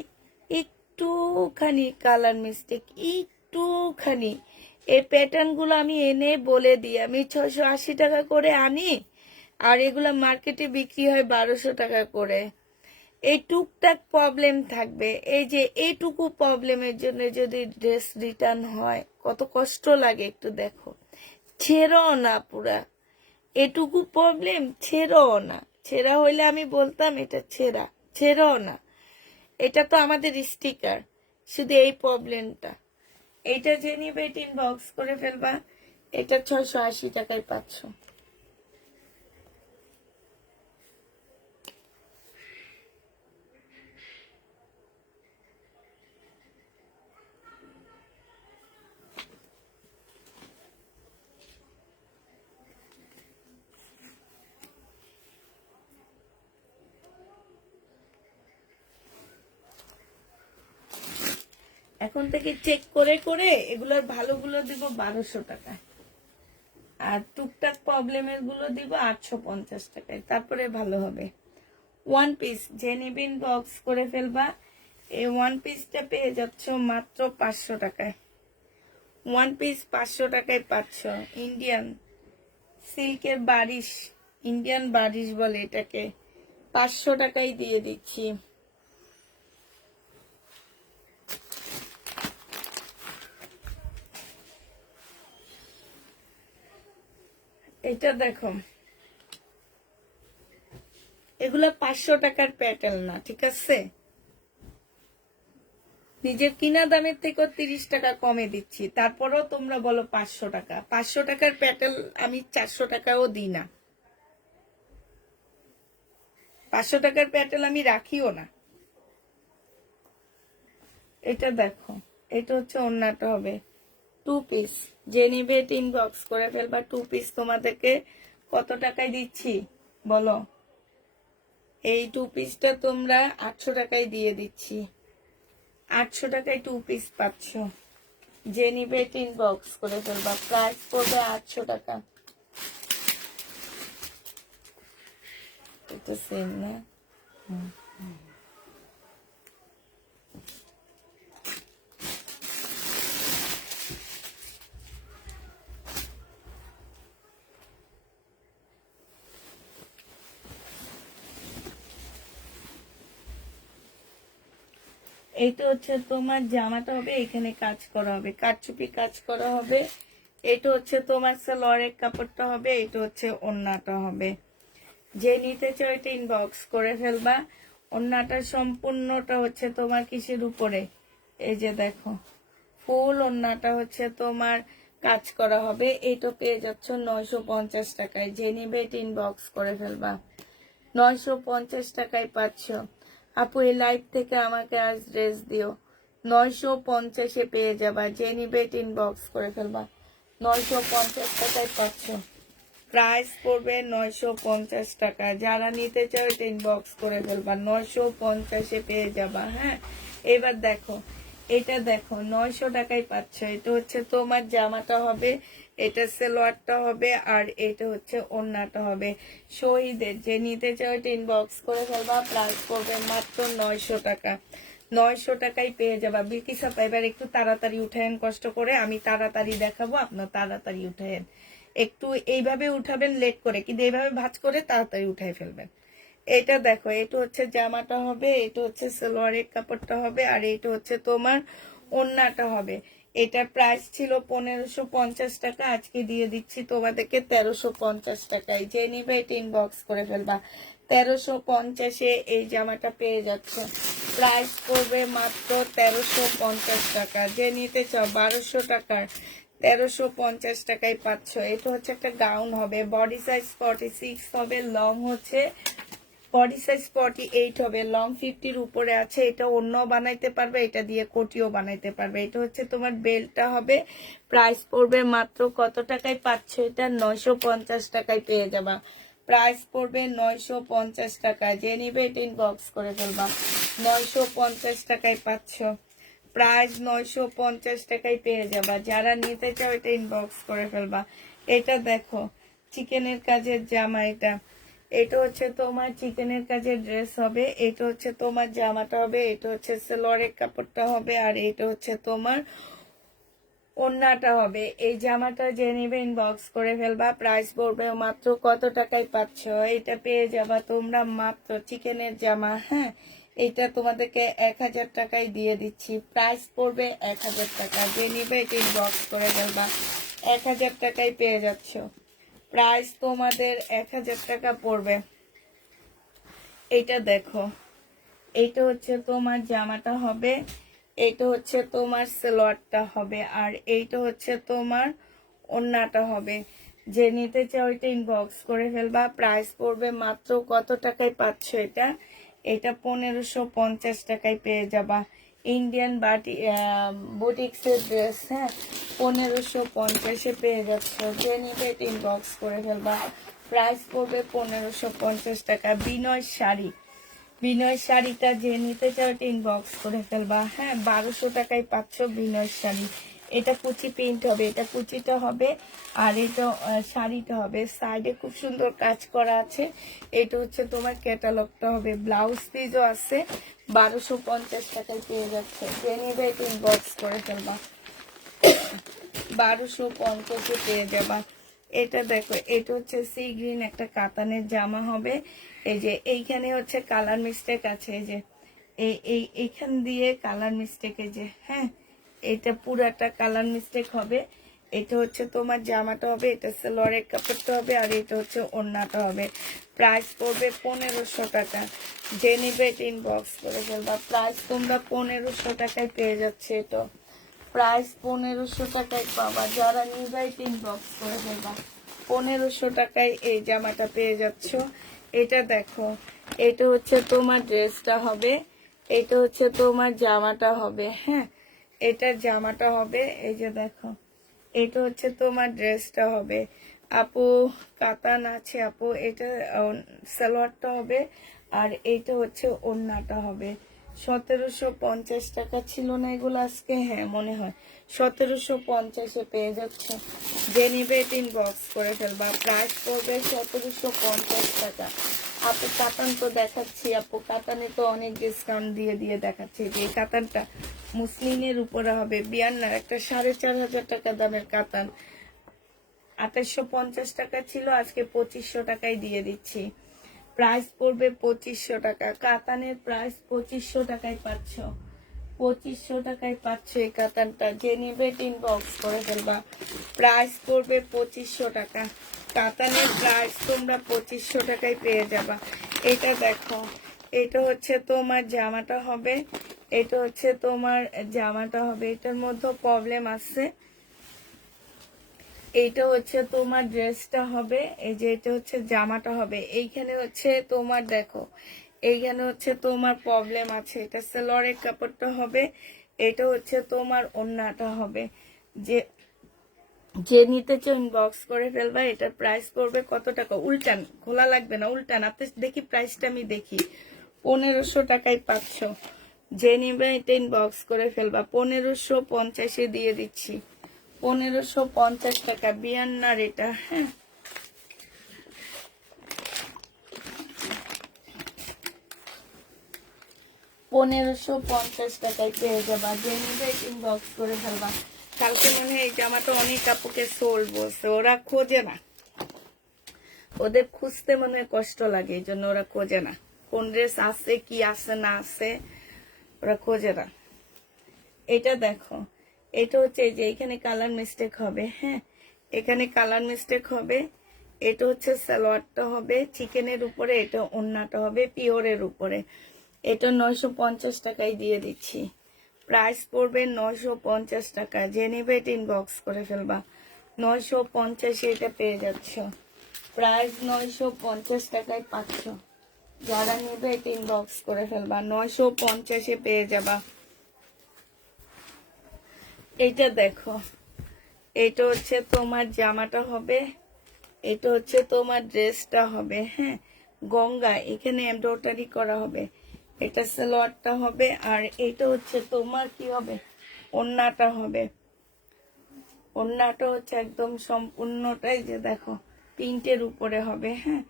একটুখানি কালার মিস্টেক, একটুখানি। এই প্যাটার্ন গুলো আমি এনে বলে দিই, আমি 680 টাকা করে আনি, আর এগুলা মার্কেটে বিক্রি হয় 1200 টাকা করে। এই টুকটাক প্রবলেম থাকবে। এই যে এইটুকু প্রবলেমের জন্য যদি ড্রেস রিটার্ন হয় কত কষ্ট লাগে একটু দেখো। ছেড়ো না পুরা, এটুকু প্রবলেম ছেড়ো না। ছেঁড়া হইলে আমি বলতাম এটা ছেঁড়া, ছেড়ো না। এটা তো আমাদের স্টিকার, শুধু এই প্রবলেমটা। এইটা যে নিবে এটা ইনবক্স করে ফেলবা। এটা 680 টাকায় পাচ্ছ। এখন থেকে চেক করে করে এগুলোর ভালোগুলো দিব 1200 টাকায়, আর টুকটাক প্রবলেমের গুলো দিব 850 টাকায়, তারপরে ভালো হবে। ওয়ান পিস যে নিবিন বক্স করে ফেলবা। এই ওয়ান পিসটা পেয়ে যাচ্ছ মাত্র 500 টাকায়। ওয়ান পিস 500 টাকায় পাচ্ছ। ইন্ডিয়ান সিল্কের বারিশ, ইন্ডিয়ান বারিশ বলে এটাকে, 500 টাকায় দিয়ে দিচ্ছি। এটা দেখো, এগুলা 500 টাকার প্যাটেল না, ঠিক আছে? নিজের কিনা দামের থেকে 30 টাকা কমে দিচ্ছি, তারপরেও তোমরা বলো 500 টাকা। 500 টাকার প্যাটেল আমি 400 টাকাও দিই না, 500 টাকার প্যাটেল আমি রাখিও না। এটা দেখো, এটা হচ্ছে ওড়নাটা হবে 2 পিস। যে নিবে ইনবক্স করে ফেলবা। 2 পিস তোমাদেরকে কত টাকায় দিচ্ছি বলো? এই 2 পিসটা তোমরা 800 টাকায় দিয়ে দিচ্ছি। 800 টাকায় 2 পিস পাচ্ছ। যে নিবে ইনবক্স করে ফেলবা। প্রাইস পড়বে 800 টাকা। এটা সেম না? এইটা হচ্ছে তোমার জামাটা হবে, এখানে কাজ করা হবে, কারচুপি কাজ করা হবে। এটা হচ্ছে তোমার সালোয়ারের কাপড়টা হবে, এটা হচ্ছে ওড়নাটা হবে। যে নিতে চাও এটা ইনবক্স করে ফেলবা। ওড়নাটা সম্পূর্ণটা হচ্ছে তোমার কিসের উপরে, এই যে দেখো ফুল ওড়নাটা হচ্ছে তোমার কাজ করা হবে। এইটা পেয়ে যাচ্ছ 950 টাকায়। যে নিবে এটা ইনবক্স করে ফেলবা। 950 টাকায় পাচ্ছ। আপু এই লাইভ থেকে আমাকে আজ ড্রেস দিও। 950-এ পেয়ে যাবা। যে নিবে ইনবক্স করে ফেলবা। 950 টাকায় পাচ্ছ। প্রাইস পড়বে 950 টাকা। যারা নিতে চাও এটা ইনবক্স করে ফেলবা। 950-এ পেয়ে যাবা। হ্যাঁ, এবার দেখো, এটা দেখো 900 টাকায় পাচ্ছ। এটা হচ্ছে তোমার জামাটা হবে, এটা সালোয়ারটা হবে, আর এটা হচ্ছে ওড়নাটা হবে। শহীদের যে নিতে চাও এটা ইনবক্স করে ফেলবা। প্রাইস পড়বে মাত্র 900 টাকা। 900 টাকায় পেয়ে যাবা। বিকিসা এবার একটু তাড়াতাড়ি উঠায়েন, কষ্ট করে। আমি তাড়াতাড়ি দেখাবো, আপনার তাড়াতাড়ি উঠায়েন। একটু এইভাবে উঠাবেন লেট করে, কিন্তু এইভাবে ভাঁজ করে তাড়াতাড়ি উঠাই ফেলবেন। এটা দেখো, এটা হচ্ছে জামাটা হবে, এটা হচ্ছে সালোয়ারের কাপড়টা হবে, আর এটা হচ্ছে তোমার ওড়নাটা হবে। এটার প্রাইস ছিল 1550 টাকা, আজকে দিয়ে দিচ্ছি তোমাদেরকে 1350 টাকায়। যে নিবে এটা ইনবক্স করে ফেলবা। 1350-এ এই জামাটা পেয়ে যাচ্ছে। প্রাইস পড়বে মাত্র 1350 টাকা। যে নিতে চাও 1200 টাকার 1350 টাকায় পাচ্ছ। এটা হচ্ছে একটা গাউন হবে, বডি সাইজ 46 হবে, লং হচ্ছে বডি সাইজ 48 হবে, লং 50-র উপরে আছে। এটা অন্য বানাইতে পারবে, এটা দিয়ে কোটিও বানাইতে পারবে। এটা হচ্ছে তোমার বেল্টটা হবে। প্রাইস পড়বে মাত্র কত টাকায় পাচ্ছ? এটা 950 টাকায় পেয়ে যাবা। প্রাইস পড়বে 950 টাকা। যে নিবে এটা ইনবক্স করে ফেলবা। 950 টাকায় পাচ্ছ। প্রাইস 950 টাকায় পেয়ে যাবা। যারা নিতে চাও এটা ইনবক্স করে ফেলবা। এটা দেখো, চিকেনের কাজের জামা। এটা হচ্ছে তোমার চিকেনের কাজের ড্রেস হবে। এটা হচ্ছে তোমার জামাটা হবে, এটা হচ্ছে সালোয়ারের কাপড়টা হবে, আর এটা হচ্ছে তোমার ওড়নাটা হবে। এই জামাটা যে নিবে ইনবক্স করে ফেলবা। প্রাইস পড়বে মাত্র কত টাকায় পাচ্ছ? এটা পেয়ে যাবা তোমরা মাত্র চিকেনের জামা। হ্যাঁ, এটা তোমাদেরকে 1000 টাকায় দিয়ে দিচ্ছি। প্রাইস পড়বে 1000 টাকা। যে নিবে এটা ইনবক্স করে ফেলবা। 1000 টাকায় পেয়ে যাচ্ছ। প্রাইস তোমাদের 1000 টাকা পড়বে। এটা দেখো, এইটা হচ্ছে তোমার জামাটা হবে, এইটা হচ্ছে তোমার সালোয়ারটা হবে, আর এইটা হচ্ছে তোমার ওড়নাটা হবে। যে নিতে চাও এটা ইনবক্স করে ফেলবা। প্রাইস পড়বে মাত্র কত টাকায় পাচ্ছ? এটা 1550 টাকায় পেয়ে যাবা। ইন্ডিয়ান বুটিক্সের ড্রেস। হ্যাঁ, 1550-এ পেয়ে যাচ্ছ। যে নিবে এটা ইনবক্স করে ফেলবা। প্রাইস পড়বে 1550 টাকা। বিনয় শাড়ি, বিনয় শাড়িটা যে নিতে চাও এটা ইনবক্স করে ফেলবা। হ্যাঁ, 1200 টাকায় পাচ্ছ বিনয় শাড়ি। এটা কুচি প্রিন্ট হবে, এটা কুচিটা হবে, আর এটা শাড়িটা হবে। সাইডে খুব সুন্দর কাজ করা আছে। এটা হচ্ছে তোমার ক্যাটালগটা হবে, ব্লাউজ পিসও আছে। 1250 টাকায় পেয়ে যাচ্ছে। যে নিবে এটা ইনবক্স করে ফেলবা। 1250 পেয়ে যাবা। এটা দেখো, এটা হচ্ছে সি গ্রিন একটা কাতানের জামা হবে। এই যে এইখানে হচ্ছে কালার মিস্টেক আছে, এই যে এইখান দিয়ে কালার মিস্টেক, এই যে হ্যাঁ, এটা পুরাটা কালার মিস্টেক হবে। এটা হচ্ছে তোমার জামাটা হবে, এটা সালোয়ারের কাপড়টা হবে, আর এটা হচ্ছে ওড়নাটা হবে। প্রাইস পড়বে 1500 টাকা। যে নিবে ইনবক্স করে ফেলবা। প্রাইস তোমরা 1500 টাকায় পেয়ে যাচ্ছে। এটা প্রাইস 1500 টাকায় পাবা। যারা নিবে ইনবক্স করে ফেলবা। 1500 টাকায় এই জামাটা পেয়ে যাচ্ছ। এটা দেখো, এটা হচ্ছে তোমার ড্রেসটা হবে, এটা হচ্ছে তোমার জামাটা হবে। হ্যাঁ, এটা জামাটা হবে। এই যে দেখো, এটা হচ্ছে তোমার ড্রেসটা হবে। আপু কাতান আছে আপু, এটা সালোয়ারটা হবে, আর এইটা হচ্ছে ওড়নাটা হবে। 1750 টাকা ছিল না এগুলো আজকে? হ্যাঁ মনে হয় 1750-এ পেয়ে যাচ্ছে। যে নিবে ইনবক্স করে ফেলবা। প্রাইস পড়বে 1750 টাকা। আপু কাতান তো দেখাচ্ছি, আপু কাতানে তো অনেক ডিসকাউন্ট দিয়ে দিয়ে দেখাচ্ছি। যে এই কাতানটা মুসলিমের উপরে হবে, বিয়ান্নার একটা 4500 টাকা দামের কাতান। 2850 টাকা ছিল, আজকে 2500 টাকায় দিয়ে দিচ্ছি। প্রাইস পড়বে 2500 টাকা। কাতানের প্রাইস 2500 টাকায় পাচ্ছ। 2500 টাকায় পাচ্ছ এই কাতানটা। যে নিবে ইনবক্স করে ফেলবা। প্রাইস পড়বে 2500 টাকা। কাতানের প্রাইস তোমরা 2500 টাকায় পেয়ে যাবা। এটা দেখো, এটা হচ্ছে তোমার জামাটা হবে, এটা হচ্ছে তোমার জামাটা হবে। এটার মধ্যে প্রবলেম আছে। এইটা হচ্ছে তোমার ড্রেসটা হবে, এই যে এটা হচ্ছে জামাটা হবে। এইখানে হচ্ছে তোমার দেখো, এইখানে হচ্ছে তোমার প্রবলেম আছে। এটা সালোয়ারের কাপড়টা হবে, এটা হচ্ছে তোমার ওড়নাটা হবে। যে যে নিতে চাও ইনবক্স করে ফেলবা। এটার প্রাইস পড়বে কত টাকা? উল্টান, খোলা লাগবে না, উল্টান। আপনি দেখি প্রাইসটা, আমি দেখি। 1500 টাকায় পাচ্ছ। যে নিবে এটা ইনবক্স করে ফেলবা। 1550-এ দিয়ে দিচ্ছি। 1550 টাকা বিয়ান্নার এটা। হ্যাঁ, 1550 টাকায় পেয়ে যাবা। যে নিবে ইনবক্স করে ফেলবা। কালকে মনে হয় এই জামাটা অনেক আপুকে সোল বলছে, ওরা খোঁজে না, ওদের খুঁজতে মনে হয় কষ্ট লাগে, এই জন্য ওরা খোঁজে না। কোন ড্রেস আছে, কি আছে না আছে, ওরা খোঁজে না। এটা দেখো, এটা হচ্ছে এই যে এখানে কালার মিস্টেক হবে। হ্যাঁ, এখানে কালার মিস্টেক হবে। এটা হচ্ছে সালোয়ারটা হবে চিকেনের উপরে, এটা ওড়নাটা হবে পিওরের উপরে। এটা 950 টাকায় দিয়ে দিচ্ছি। প্রাইস পড়বে 950 টাকা। যে নিবে ইনবক্স করে ফেলবা। 950 এটা পেয়ে যাচ্ছ। প্রাইস 950 টাকায় পাচ্ছ। যারা নেবে ইনবক্স করে ফেলবা। 950-এ পেয়ে যাবা। এইটা দেখো, এটা হচ্ছে তোমার জামাটা হবে, এটা হচ্ছে তোমার ড্রেসটা হবে। হ্যাঁ, গঙ্গা এখানে এমব্রয়ডারি করা হবে। এটা সালোয়ারটা হবে, আর এটা হচ্ছে তোমার কি হবে, ওড়নাটা হবে। ওড়নাটা হচ্ছে একদম সম্পূর্ণটাই যে দেখো প্রিন্টের উপরে হবে। হ্যাঁ,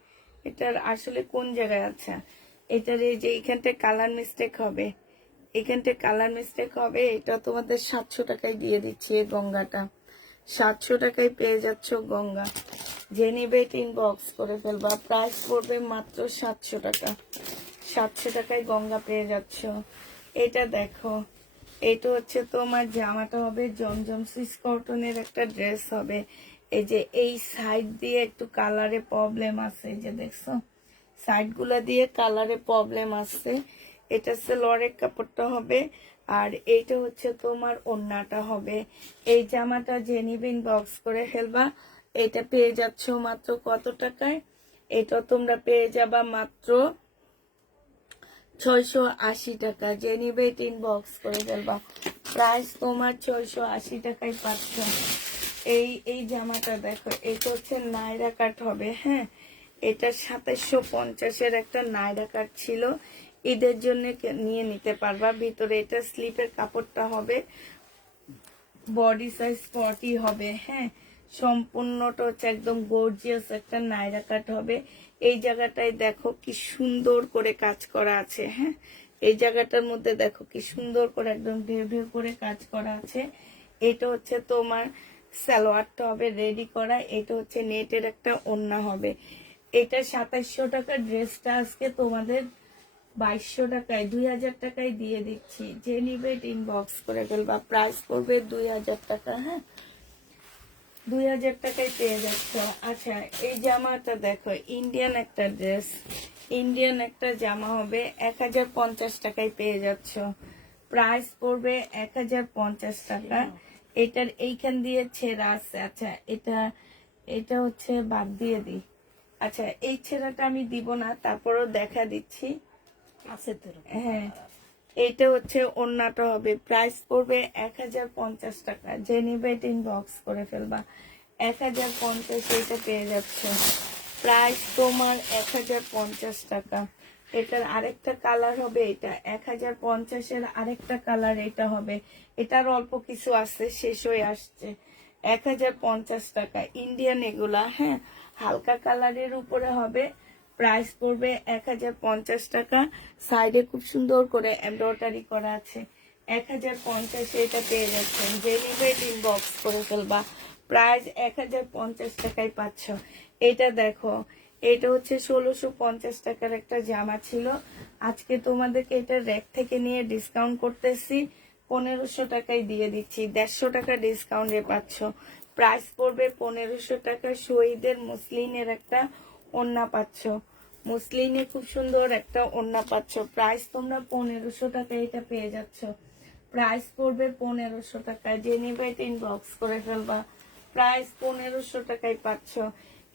এটার আসলে কোন জায়গায় আছে, এটার এই যে এইখানটা কালার মিস্টেক হবে, এখানটা কালার মিস্টেক হবে। এটা তোমাদের 700 টাকায় দিয়ে দিচ্ছি। এই গঙ্গাটা 700 টাকায় পেয়ে যাচ্ছ গঙ্গা। যে নিবে ইনবক্স করে ফেলবা। প্রাইস পড়বে মাত্র 700 টাকা। 700 টাকায় গঙ্গা পেয়ে যাচ্ছ। এটা দেখো, এটা হচ্ছে তোমার জামাটা হবে জমজম সুইস কটনের একটা ড্রেস হবে। এই যে এই সাইড দিয়ে একটু কালারে প্রবলেম আছে, এই যে দেখছো সাইড গুলা দিয়ে কালারে প্রবলেম আছে। এটা সালোয়ারের কাপড়টা হবে, আর এইটা হচ্ছে তোমার ওড়নাটা হবে। এই জামাটা যে নিবে ইনবক্স করে ফেলবা। এটা পেয়ে যাচ্ছ মাত্র কত টাকায়? এটা তোমরা পেয়ে যাবা মাত্র 680 টাকা। যে নিবে ইনবক্স করে ফেলবা। প্রাইস তোমার 680 টাকায় পাচ্ছ। এই জামাটা দেখো, এটা হচ্ছে নাইরা কাট হবে। হ্যাঁ, এটা 2750-এর একটা নাইরা কাট ছিল, ঈদের জন্য নিয়ে নিতে পারবা। ভিতরে এটা স্লিপের কাপড়টা হবে, বডি সাইজ 40 হবে। হ্যাঁ, সম্পূর্ণটা হচ্ছে একদম গর্জিয়াস একটা নাইরা কাট হবে। এই জায়গাটায় দেখো কি সুন্দর করে কাজ করা আছে। হ্যাঁ, এই জায়গাটার মধ্যে দেখো কি সুন্দর করে একদম ঢেউ ঢেউ করে কাজ করা আছে। এটা হচ্ছে তোমার সালোয়ারটা হবে রেডি করা, এটা হচ্ছে নেটের একটা ওড়না হবে। এটা 2700 টাকা ড্রেসটা আজকে তোমাদের 2200 টাকায় 2000 টাকায় দিয়ে দিচ্ছি। যে নিবে ইনবক্স করে ফেলবা, প্রাইস পড়বে 2000 টাকা। হ্যাঁ, 2000 টাকায় পেয়ে যাচ্ছ। আচ্ছা, এই জামাটা দেখো, ইন্ডিয়ান একটা ড্রেস, ইন্ডিয়ান একটা জামা হবে 1050 টাকায় পেয়ে যাচ্ছ। প্রাইস পড়বে 1050 টাকা। এটার এইখান দিয়ে ছেঁড়া আছে। আচ্ছা, এটা এটা হচ্ছে বাদ দিয়ে দিই। আচ্ছা, এই ছেঁড়াটা আমি দিব না, তারপরও দেখা দিচ্ছি। আছে তোর হ্যাঁ, এইটা হচ্ছে ওড়নাটা হবে, প্রাইস পড়বে 1050 টাকা। যে নিবে ইনবক্স করে ফেলবা, 1050 এটা পেয়ে যাচ্ছ। প্রাইস তোমার 1050 টাকা। এটার আরেকটা কালার হবে, এটা 1050-এর আরেকটা কালার এটা হবে। এটার অল্প কিছু আছে, শেষ হয়ে আসছে। 1050 টাকা ইন্ডিয়ান এগুলা। হ্যাঁ, হালকা কালারের উপরে হবে, প্রাইস পড়বে 1050 টাকা। সাইডে খুব সুন্দর করে এমব্রয়ডারি করা আছে। 1050 এটা পেয়ে যাচ্ছেন। যে নিবে ইনবক্স করে ফেলবা, প্রাইস 1050 টাকায় পাচ্ছ। এটা দেখো, এটা হচ্ছে 1650 টাকার একটা জামা ছিল, আজকে তোমাদেরকে এটা র্যাক থেকে নিয়ে ডিসকাউন্ট করতেছি, 1500 টাকায় দিয়ে দিচ্ছি। 150 টাকা ডিসকাউন্টে পাচ্ছ। প্রাইস পড়বে 1500 টাকা। শহীদের মুসলিনের একটা ওড়না পাচ্ছ, মুসলিনে খুব সুন্দর একটা ওড়না পাচ্ছ। প্রাইস তোমরা 1500 টাকায় এটা পেয়ে যাচ্ছ। প্রাইস পড়বে 1500 টাকা। যে নিবে ইনবক্স করে ফেলবা, প্রাইস 1500 টাকায় পাচ্ছ।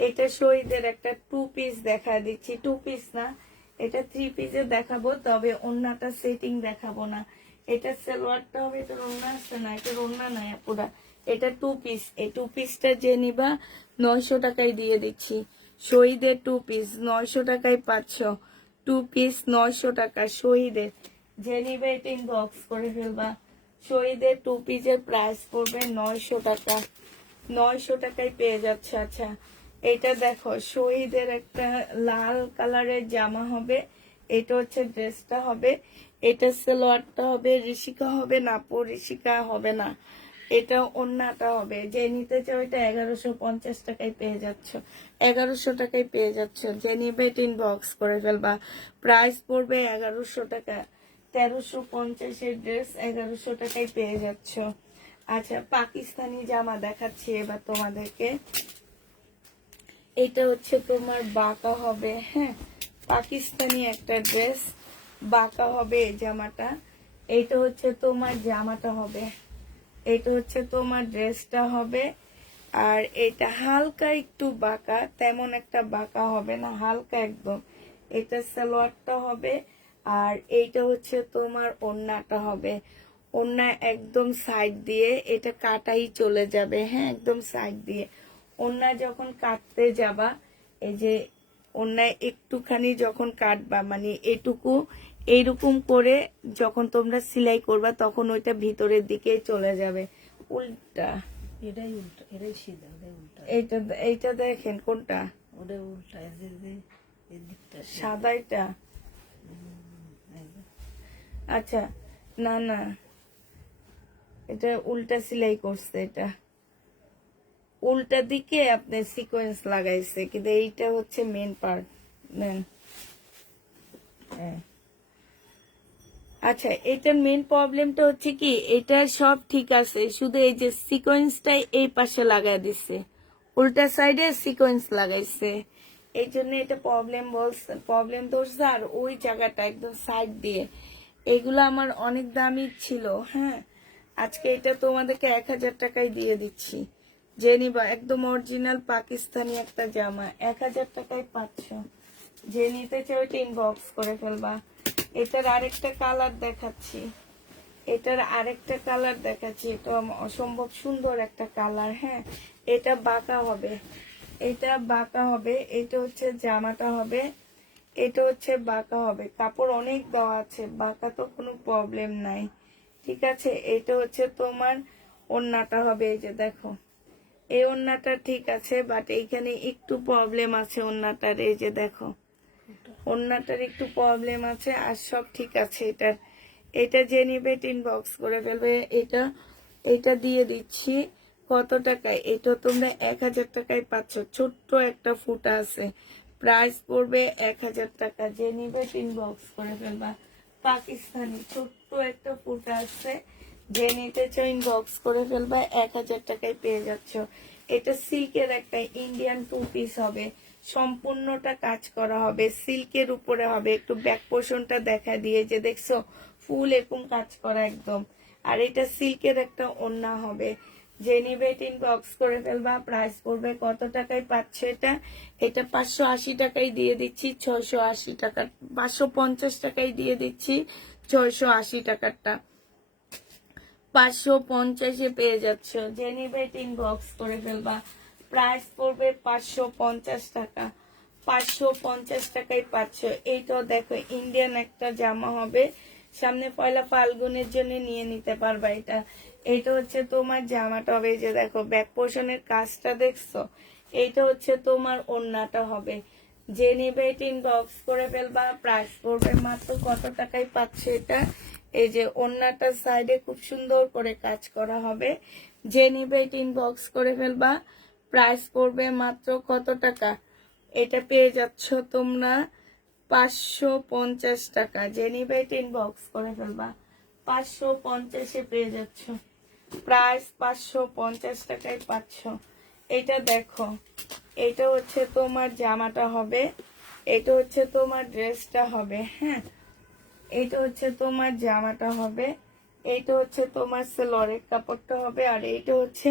এটা শহীদের একটা 2 পিস দেখা দিচ্ছি, 2 পিস না, এটা 3 পিসে দেখাবো, তবে ওড়নাটা সেটিং দেখাবো না। এটা সালোয়ারটা হবে, এটা ওড়না আছে না, এটা ওড়না নাই পুরা, এটা 2 পিস। এই 2 পিসটা যে নিবা 900 টাকায় দিয়ে দিচ্ছি। শহীদের 2 পিস 900 টাকায় পাচ্ছ। 2 পিস 900 টাকা শহীদের। যে নিবে এটা ইনবক্স করে ফেলবা। শহীদের 2 পিসের প্রাইস পড়বে 900 টাকা। 900 টাকায় পেয়ে যাচ্ছে। আচ্ছা, এটা দেখো, শহীদের একটা লাল কালারের জামা হবে, এটা হচ্ছে ড্রেসটা হবে, এটা সালোয়ারটা হবে, ঋষিকা হবে না আপু, ঋষিকা হবে না। এটা ওড়নাটা হবে। যে নিতে চাও এটা 1150 টাকায় পেয়ে যাচ্ছ, 1100 টাকায় পেয়ে যাচ্ছ। যে নিবে ইনবক্স করে ফেলবা, প্রাইস পড়বে 1100 টাকা। 1350-এর ড্রেস 1100 টাকায় পেয়ে যাচ্ছ। আচ্ছা, পাকিস্তানি জামা দেখাচ্ছি এবার তোমাদেরকে। এটা হচ্ছে তোমার বাঁকা হবে। হ্যাঁ, পাকিস্তানি একটা ড্রেস, বাঁকা হবে এই জামাটা। এটা হচ্ছে তোমার জামাটা হবে, এটা হচ্ছে তোমার ড্রেসটা হবে। আর এটা হালকা একটু বাঁকা, তেমন একটা বাঁকা হবে না, হালকা একদম। এটা সালোয়ারটা হবে, আর এইটা হচ্ছে তোমার ওড়নাটা হবে। ওড়না একদম সাইড দিয়ে, এটা কাটাই চলে যাবে। হ্যাঁ, একদম সাইড দিয়ে। ওড়না যখন কাটতে যাবা, এই যে ওড়নায় একটুখানি যখন কাটবা, মানে এটুকু এইরকম করে যখন তোমরা সেলাই করবা, তখন ওইটা ভিতরের দিকে চলে যাবে। উল্টা, এটাই উল্টা, এটাই সিধা, ওটাই উল্টা। এইটা এইটা দেখেন কোনটা ওটাই উল্টা, এই যে এই দিকটা সাদা, এটা এই যে। আচ্ছা, না না, এটা উল্টা সেলাই করছে, এটা উল্টা দিকে আপনি সিকোয়েন্স লাগাইছে, কিন্তু এইটা হচ্ছে মেন পার্ট। নেন, হ্যাঁ। আচ্ছা, এটার মেন প্রবলেমটা হচ্ছে কি, এটা সব ঠিক আছে, শুধু এই যে সিকোয়েন্সটাই এই পাশে লাগাই দিছে, উল্টা সাইডে সিকোয়েন্স লাগাইছে, এই জন্য এটা প্রবলেম ধরছে। আর ওই জায়গাটা একদম সাইড দিয়ে, এগুলো আমার অনেক দামি ছিল। হ্যাঁ, আজকে এটা তোমাদেরকে 1000 টাকায় দিয়ে দিচ্ছি। যে নিবা, একদম অরিজিনাল পাকিস্তানি একটা জামা 1000 টাকায় পাচ্ছ। যে নিতে চাও এটা ইনবক্স করে ফেলবা। এটার আরেকটা কালার দেখাচ্ছি, এটার আরেকটা কালার দেখাচ্ছি, এটা অসম্ভব সুন্দর একটা কালার। হ্যাঁ, এটা বাঁকা হবে, এটা বাঁকা হবে, এটা হচ্ছে জামাটা হবে, এটা হচ্ছে বাঁকা হবে। কাপড় অনেক দেওয়া আছে, বাঁকা তো কোনো প্রবলেম নাই। ঠিক আছে, এটা হচ্ছে তোমার ওড়নাটা হবে। এই যে দেখো, এই ওড়নাটা ঠিক আছে, বাট এইখানে একটু প্রবলেম আছে ওড়নাটার। এই যে দেখো, ওড়নাটার একটু প্রবলেম আছে, আর সব ঠিক আছে। এটা যে নিবে ইনবক্স করে ফেলবে। এটা এটা দিয়ে দিচ্ছি কত টাকায়, এটা তোমরা 1000 টাকায় পাচ্ছ। ছোট্ট একটা ফুটা আছে, প্রাইস পড়বে 1000 টাকা। যে নিবে ইনবক্স করে ফেলবা। পাকিস্তানি ছোট্ট একটা ফুটা আছে, যে নিতে চাও ইনবক্স করে ফেলবা, 1000 টাকায় পেয়ে যাচ্ছ। এটা সিল্কের একটা ইন্ডিয়ান 2 পিস হবে, সম্পূর্ণটা কাজ করা হবে, সিল্কের উপরে হবে। একটু ব্যাক পোর্শনটা দেখা দিয়ে, যে দেখছো ফুল এরকম কাজ করা একদম। আর এটা সিল্কের একটা ওড়না হবে। যে নিবে ইনবক্স করে ফেলবা। প্রাইস পড়বে কত টাকায় পাচ্ছ এটা? এটা 580 টাকায় দিয়ে দিচ্ছি, 680 টাকা, 550 টাকায় দিয়ে দিচ্ছি, 680 টাকারটা 550-এ পেয়ে যাচ্ছ। যে নিবে ইনবক্স করে ফেলবা। প্রাইস পড়বে 550 টাকা, 550 টাকায় পাচ্ছ। এইটাও দেখো ইন্ডিয়ান একটা জামা হবে, সামনে পয়লা ফাল্গুনের জন্য নিয়ে নিতে পারবা। এটা হচ্ছে তোমার জামাটা হবে, এই যে দেখো ব্যাক পোর্শনের কাজটা দেখছো, এইটা হচ্ছে তোমার ওড়নাটা হবে। যে নিবে ইনবক্স করে ফেলবা। প্রাইস পড়বে মাত্র কত টাকায় পাচ্ছ এটা? এই যে ওড়নাটার সাইডে খুব সুন্দর করে কাজ করা হবে। যে নিবে ইনবক্স করে ফেলবা। প্রাইস পড়বে মাত্র কত টাকা? এটা পেয়ে যাচ্ছ তোমরা 550 টাকা। যে নিবে ইনবক্স করে ফেলবা। 550-এ পেয়ে যাচ্ছ। প্রাইস 550 টাকায় পাচ্ছ। এটা দেখো, এটা হচ্ছে তোমার জামাটা হবে, এটা হচ্ছে তোমার ড্রেসটা হবে। হ্যাঁ, এইটা হচ্ছে তোমার জামাটা হবে, এইটা হচ্ছে তোমার সেলরের কাপড়টা হবে, আর এইটা হচ্ছে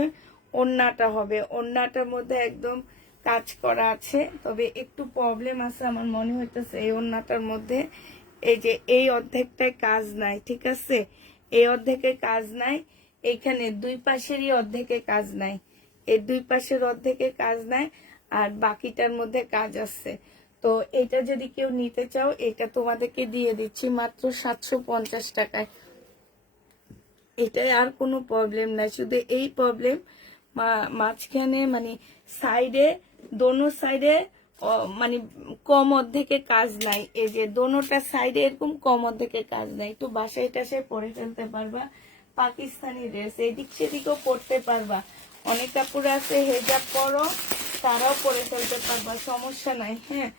ওড়নাটা হবে। ওড়নাটার মধ্যে একদম কাজ করা আছে, তবে একটু প্রবলেম আছে আমার মনে হইতেছে এই ওড়নাটার মধ্যে। এই যে এই অর্ধেকটায় কাজ নাই, ঠিক আছে, এই অর্ধেকে কাজ নাই, এখানে দুই পাশেরই অর্ধেকে কাজ নাই, এই দুই পাশের অর্ধেকে কাজ নাই, আর বাকিটার মধ্যে কাজ আছে। তো এটা যদি কেউ নিতে চাও, এটা তোমাদেরকে দিয়ে দিচ্ছি মাত্র 750 টাকায়। এটাই, আর কোনো প্রবলেম নাই, শুধু এই প্রবলেম মাঝখানে মানে সাইডে, দোনো সাইডে মানে কম অর্ধেকে কাজ নাই। এই যে দোনোটা সাইডে এরকম কম অর্ধেকে কাজ নাই। একটু বাসায় টাসায় পরে ফেলতে পারবা। পাকিস্তানি ড্রেস, এদিক সেদিকেও পরতে পারবা। অনেক কাপড় আছে হেজাব পরো, তারাও পরে ফেলতে পারবা, সমস্যা নাই। হ্যাঁ,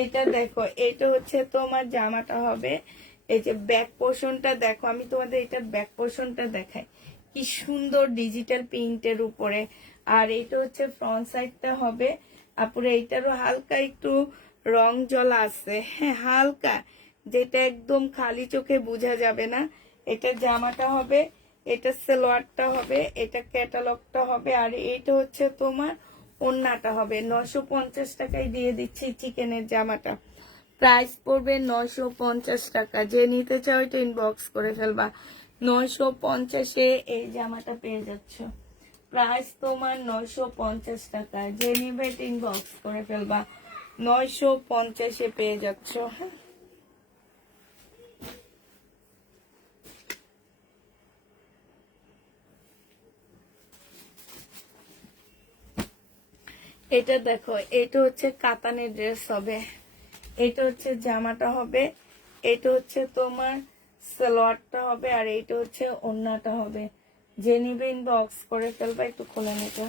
এটা দেখো, এটা হচ্ছে তোমার জামাটা হবে। এই যে ব্যাক পোর্শনটা দেখো, আমি তোমাদের এটার ব্যাক পোর্শনটা দেখাই, কি সুন্দর ডিজিটাল প্রিন্টের উপরে। আর এটা হচ্ছে ফ্রন্ট সাইডটা হবে। আপুরে এইটারও হালকা একটু রং জ্বলা আছে, হ্যাঁ হালকা, যেটা একদম খালি চোখে বোঝা যাবে না। এটা জামাটা হবে, এটা সালোয়ারটা হবে, এটা ক্যাটালগটা হবে, আর এইটা হচ্ছে তোমার ওড়নাটা হবে। 950 টাকায় দিয়ে দিচ্ছি চিকেনের জামাটা। প্রাইস পড়বে 950 টাকা। যে নিতে চাও এটা ইনবক্স করে ফেলবা। 950-এ এই জামাটা পেয়ে যাচ্ছ। প্রাইস তোমার 950 টাকা। যে নিবে ইনবক্স করে ফেলবা। 950-এ পেয়ে যাচ্ছ। এটা দেখো, এটা হচ্ছে কাতানের ড্রেস হবে, এটা হচ্ছে জামাটা হবে, এটা হচ্ছে তোমার সালোয়ারটা হবে, আর এইটা হচ্ছে ওড়নাটা হবে। যে নিবে ইনবক্স করে ফেলবা। একটু খোলা নিতে।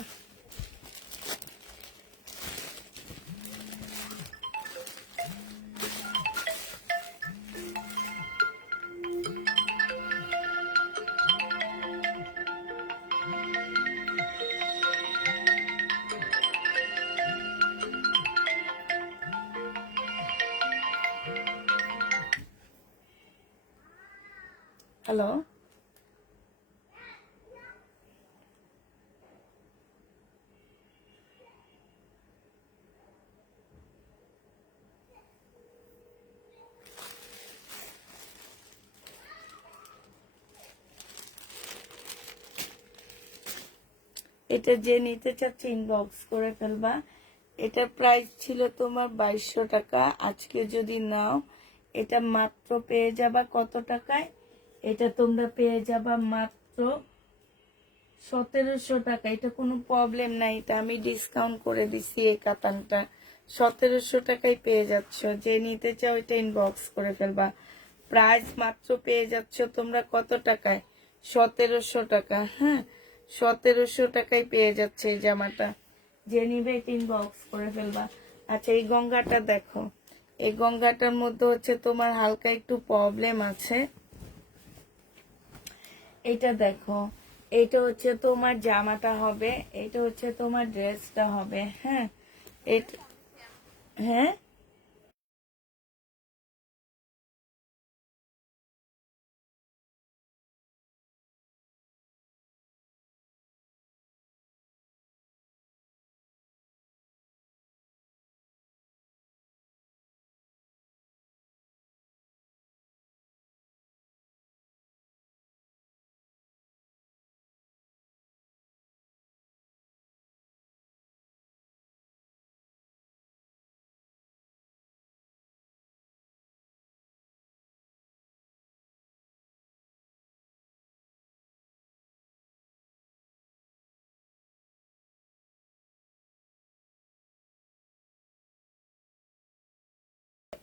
হ্যালো, এটা যে নিতে চাচ্ছে ইনবক্স করে ফেলবা। এটা প্রাইস ছিল তোমার 2200 টাকা, আজকে যদি নাও এটা মাত্র পেয়ে যাবা কত টাকায়? এটা তোমরা পেয়ে যাবা মাত্র 1700 টাকা। এটা কোনো প্রবলেম নাই, এটা আমি ডিসকাউন্ট করে দিছি। এই কাতানটা 1700 টাকায় পেয়ে যাচ্ছ। যে নিতে চাও এটা ইনবক্স করে ফেলবা। প্রাইস মাত্র পেয়ে যাচ্ছ তোমরা কত টাকায়? 1700 টাকা। হ্যাঁ, 1700 টাকায় পেয়ে যাচ্ছে এই জামাটা। যে নিবে ইনবক্স করে ফেলবা। আচ্ছা, এই গঙ্গাটা দেখো, এই গঙ্গাটার মধ্যে হচ্ছে তোমার হালকা একটু প্রবলেম আছে। এটা দেখো, এটা হচ্ছে তোমার জামাটা হবে, এটা হচ্ছে তোমার ড্রেসটা হবে। হ্যাঁ, এটা, হ্যাঁ,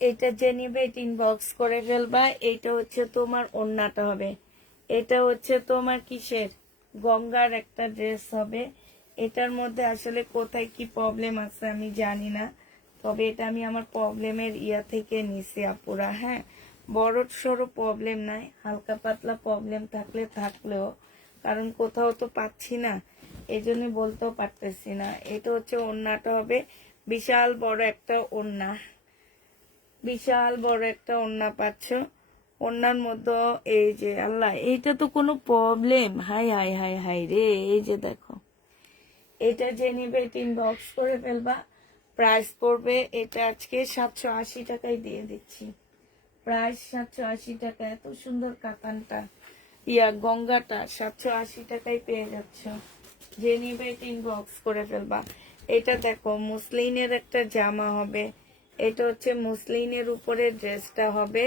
এটা যে নিবে এটা ইনবক্স করে ফেলবা। এটা হচ্ছে তোমার ওড়নাটা হবে, এটা হচ্ছে তোমার কিসের, গঙ্গার একটা ড্রেস হবে। এটার মধ্যে আসলে কোথায় কি প্রবলেম আছে আমি জানি না, তবে এটা আমি আমার প্রবলেমের ইয়া থেকে নিছি আপুরা। হ্যাঁ, বড় সড়ো প্রবলেম নাই, হালকা পাতলা প্রবলেম থাকলে থাকলেও, কারণ কোথাও তো পাচ্ছি না, এই জন্য বলতেও পারতেছি না। এটা হচ্ছে ওড়নাটা হবে, বিশাল বড় একটা ওড়না, বিশাল বড় একটা ওড়না পাচ্ছ। ওড়নার মধ্যে এই যে আল্লাহ, এইটা তো কোনো problem, high high high high রে, এই যে দেখো, এটা যে নিবে এটা ইনবক্স করে ফেলবা। প্রাইস পড়বে এটা আজকে 780 টাকায় দিয়ে দিচ্ছি, প্রাইস 780 টাকা। এত সুন্দর কাতানটা, ইয়া গঙ্গাটা 780 টাকায় পেয়ে যাচ্ছ। যে নিবে এটা ইনবক্স করে ফেলবা। এটা দেখো, মুসলিনের একটা জামা হবে, এটা হচ্ছে মুসলিনের উপরে ড্রেসটা হবে,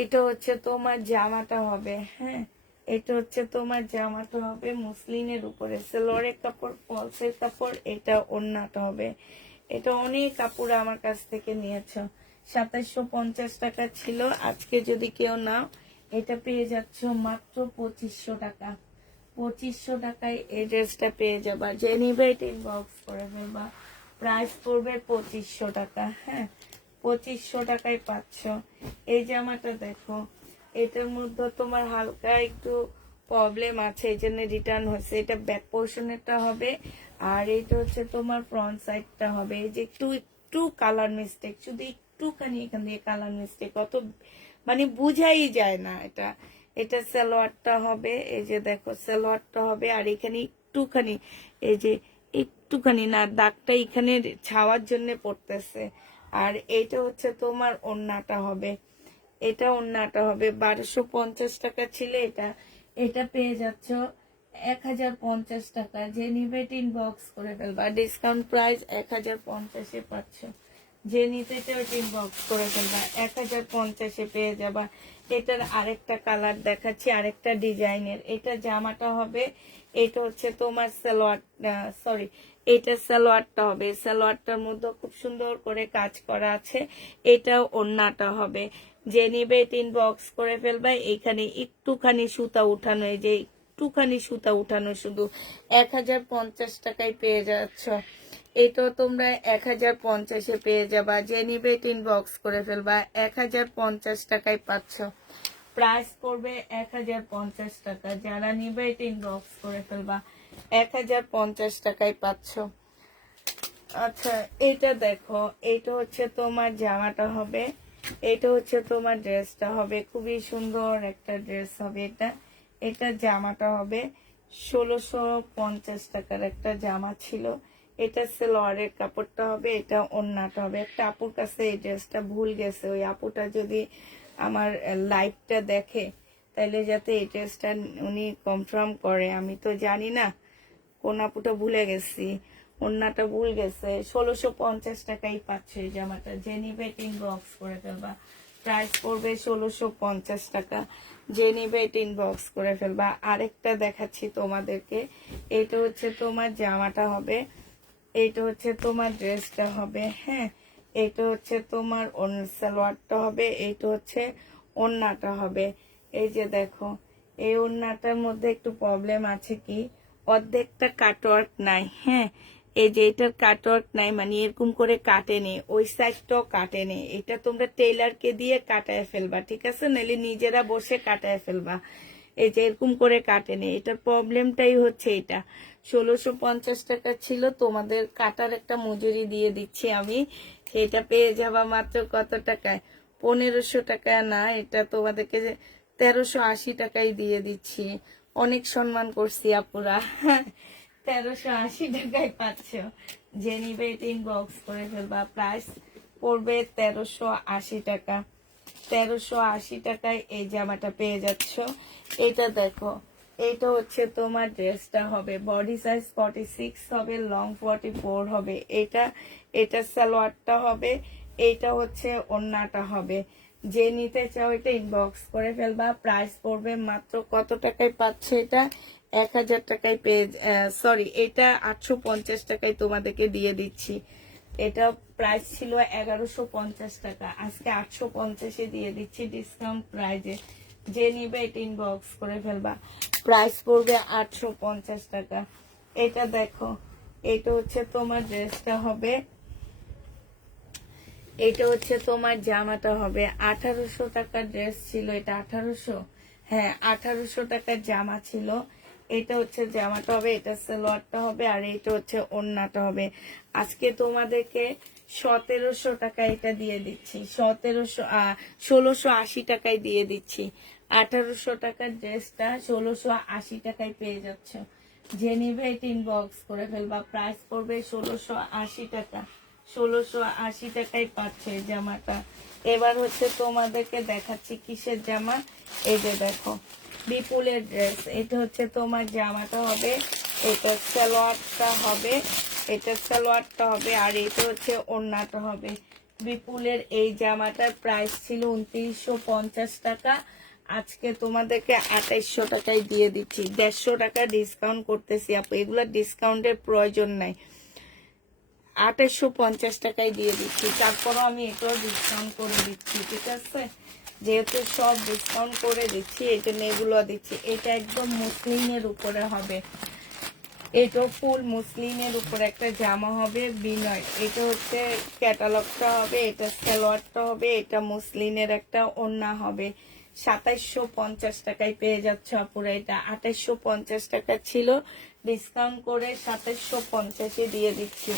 এটা হচ্ছে তোমার জামাটা হবে। হ্যাঁ, এটা হচ্ছে তোমার জামাটা হবে মুসলিনের উপরে, সেলোয়ারের কাপড়, ফলসের কাপড়, এটা ওড়নাটা হবে। এটা অনেক কাপড় আমার কাছ থেকে নিয়েছ, 2750 টাকা ছিল, আজকে যদি কেউ নাও এটা পেয়ে যাচ্ছ মাত্র 2500 টাকা। 2500 টাকায় এই ড্রেসটা পেয়ে যাবা। যে নিবে এটা ইনবক্স করে ফেলবা। প্রাইস পড়বে 2500 টাকা। হ্যাঁ, 2500 টাকায় পাচ্ছ। এই জামাটা দেখো, এটার মধ্যে তোমার হালকা একটু প্রবলেম আছে, এই জন্য রিটার্ন হয়েছে। এটা ব্যাক পোর্শনেরটা হবে, আর এটা হচ্ছে তোমার ফ্রন্ট সাইডটা হবে। এই যে একটু একটু কালার মিস্টেক, শুধু একটুখানি এখান দিয়ে কালার মিস্টেক, অত মানে বুঝাই যায় না এটা। এটা সালোয়ারটা হবে, এই যে দেখো সালোয়ারটা হবে, আর এখানে একটুখানি, এই যে একটুখানি না, দাগটা এখানে ছাওয়ার জন্য পড়তেছে। আর এইটা হচ্ছে তোমার ওড়নাটা হবে, এটা ওড়নাটা হবে। 1250 টাকা ছিল এটা, এটা পেয়ে যাচ্ছ 1050 টাকা। যে নিবে ইনবক্স করে ফেলবা, ডিসকাউন্ট প্রাইস 1050-এ পাচ্ছ। যে নিতে চাও ইনবক্স করে ফেলবা, 1050-এ পেয়ে যাবা। এটার আরেকটা কালার দেখাচ্ছি, আরেকটা ডিজাইনের। এটা জামাটা হবে, এটা হচ্ছে তোমার সালোয়ার, সরি, এটা সালোয়ারটা হবে। সালোয়ারটার মধ্যে খুব সুন্দর করে কাজ করা আছে, এটা ওড়নাটা হবে। যে নিবে ইনবক্স করে ফেলবা। এখানে একটুখানি সুতা উঠানো, এই যে একটুখানি সুতা উঠানো, শুধু 1050 টাকায় পেয়ে যাচ্ছ। এটাও তোমরা 1050-এ পেয়ে যাবা। যে নিবে ইনবক্স করে ফেলবা, 1050 টাকায় পাচ্ছ। প্রাইস পড়বে 1050 টাকা। যারা নিবে ইনবক্স করে ফেলবা, 1050 টাকায় পাচ্ছ। আচ্ছা, এটা দেখো, এটা হচ্ছে তোমার জামাটা হবে, এটা হচ্ছে তোমার ড্রেসটা হবে। খুবই সুন্দর একটা ড্রেস হবে এটা। এটা জামাটা হবে 1650 টাকার একটা জামা ছিল। এটা সেলোয়ারের কাপড়টা হবে, এটা ওড়নাটা হবে। একটা আপুর কাছে এই ড্রেসটা ভুল গেছে, ওই আপুটা যদি আমার লাইভটা দেখে তাহলে যাতে এই ড্রেসটা উনি কনফার্ম করে, আমি তো জানি না কোন আপুটা ভুলে গেছি, ওড়নাটা ভুল গেছে। 1650 টাকাই পাচ্ছে এই জামাটা। যে নিবে ইনবক্স করে ফেলবা, প্রাইস পড়বে 1650 টাকা। যে নিবে ইনবক্স করে ফেলবা। আরেকটা দেখাচ্ছি তোমাদেরকে, এটা হচ্ছে তোমার জামাটা হবে, এইটা হচ্ছে তোমার ড্রেসটা হবে। হ্যাঁ, এইটা হচ্ছে তোমার সালোয়ারটা হবে, এইটা হচ্ছে ওড়নাটা হবে। এই যে দেখো, এই ওড়নাটার মধ্যে একটু প্রবলেম আছে কি, অর্ধেকটা কাটওয়ার্ক নাই। হ্যাঁ, এই যে এটার কাটওয়ার্ক নাই, মানে এরকম করে কাটেনি, ওই সাইডটাও কাটেনি। এটা তোমরা টেইলারকে দিয়ে কাটায় ফেলবা, ঠিক আছে, নাহলে নিজেরা বসে কাটায় ফেলবা। এই যে এরকম করে কাটেনি, এটার প্রবলেমটাই হচ্ছে এটা। 1650 টাকা ছিল, তোমাদের কাটার একটা মজুরি দিয়ে দিচ্ছি আমি। এটা পেয়ে যাবা মাত্র কত টাকায়? 1500 টাকা না, এটা তোমাদেরকে 1380 টাকায় দিয়ে দিচ্ছি। অনেক সম্মান করছি আপুরা। 1380 টাকায় পাচ্ছ। যে নিবে এটা ইনবক্স করে ফেলবা। প্রাইস পড়বে 1380 টাকা। 1380 টাকায় এই জামাটা পেয়ে যাচ্ছ। এটা দেখো, এটা হচ্ছে তোমার ড্রেসটা হবে বডি সাইজ 46 হবে, লং 44 হবে। এটা সালোয়ারটা হবে, এইটা হচ্ছে ওড়নাটা হবে। যে নিতে চাও এটা ইনবক্স করে ফেলবা। প্রাইস পড়বে মাত্র কত টাকায় পাচ্ছ এটা? 1000 টাকায় পেয়ে, সরি, এটা 850 টাকায় তোমাদেরকে দিয়ে দিচ্ছি। এটা প্রাইস ছিল 1150 টাকা, আজকে 850-এ দিয়ে দিচ্ছি ডিসকাউন্ট প্রাইজে। যে নিবে এটা ইনবক্স করে ফেলবা। প্রাইস পড়বে 850 টাকা। এটা দেখো, এটা হচ্ছে তোমার ড্রেসটা হবে, এটা হচ্ছে তোমার জামাটা হবে। 1800 টাকার ড্রেস ছিল এটা, 1800, হ্যাঁ 1800 টাকার জামা ছিল। এটা হচ্ছে জামাটা হবে, এটা সালোয়ারটা হবে, আর এটা হচ্ছে ওড়নাটা হবে। আজকে তোমাদেরকে 1700 টাকা এটা দিয়ে দিচ্ছি, 1680 টাকায় দিয়ে দিচ্ছি। 1800 টাকার ড্রেসটা 1680 টাকায় পেয়ে যাচ্ছে। যে নিবে এটা ইনবক্স করে ফেলবা। প্রাইস পড়বে 1680 টাকা। 1680 টাকায় পাচ্ছে এই জামাটা। এবার হচ্ছে তোমাদেরকে দেখাচ্ছি কিসের জামা। এই যে দেখো, বিপুলের ড্রেস। এটা হচ্ছে তোমার জামাটা হবে, এটা সালোয়ারটা হবে, এটা সালোয়ারটা হবে, আর এটা হচ্ছে ওড়নাটা হবে। বিপুলের এই জামাটার প্রাইস ছিল 2950 টাকা, আজকে তোমাদেরকে 2800 টাকায় দিয়ে দিচ্ছি। 150 টাকা ডিসকাউন্ট করতেছি আপু, এগুলা ডিসকাউন্টের প্রয়োজন নাই। 2850 টাকায় দিয়ে দিচ্ছি। তারপরও আমি এটাও ডিসকাউন্ট করে দিচ্ছি, ঠিক আছে, যেহেতু সব ডিসকাউন্ট করে দিচ্ছি এই জন্য এগুলো দিচ্ছি। এটা একদম মুসলিমের উপরে হবে, এটা ফুল মুসলিমের উপরে একটা জামা হবে বিনয়। এটা হচ্ছে ক্যাটালগটা হবে, এটা সালোয়ারটা হবে, এটা মুসলিমের একটা ওড়না হবে। 2750 টাকায় পেয়ে যাচ্ছে আপুরা। এটা 2850 টাকা ছিল, ডিসকাউন্ট করে 2750-এ দিয়ে দিচ্ছি।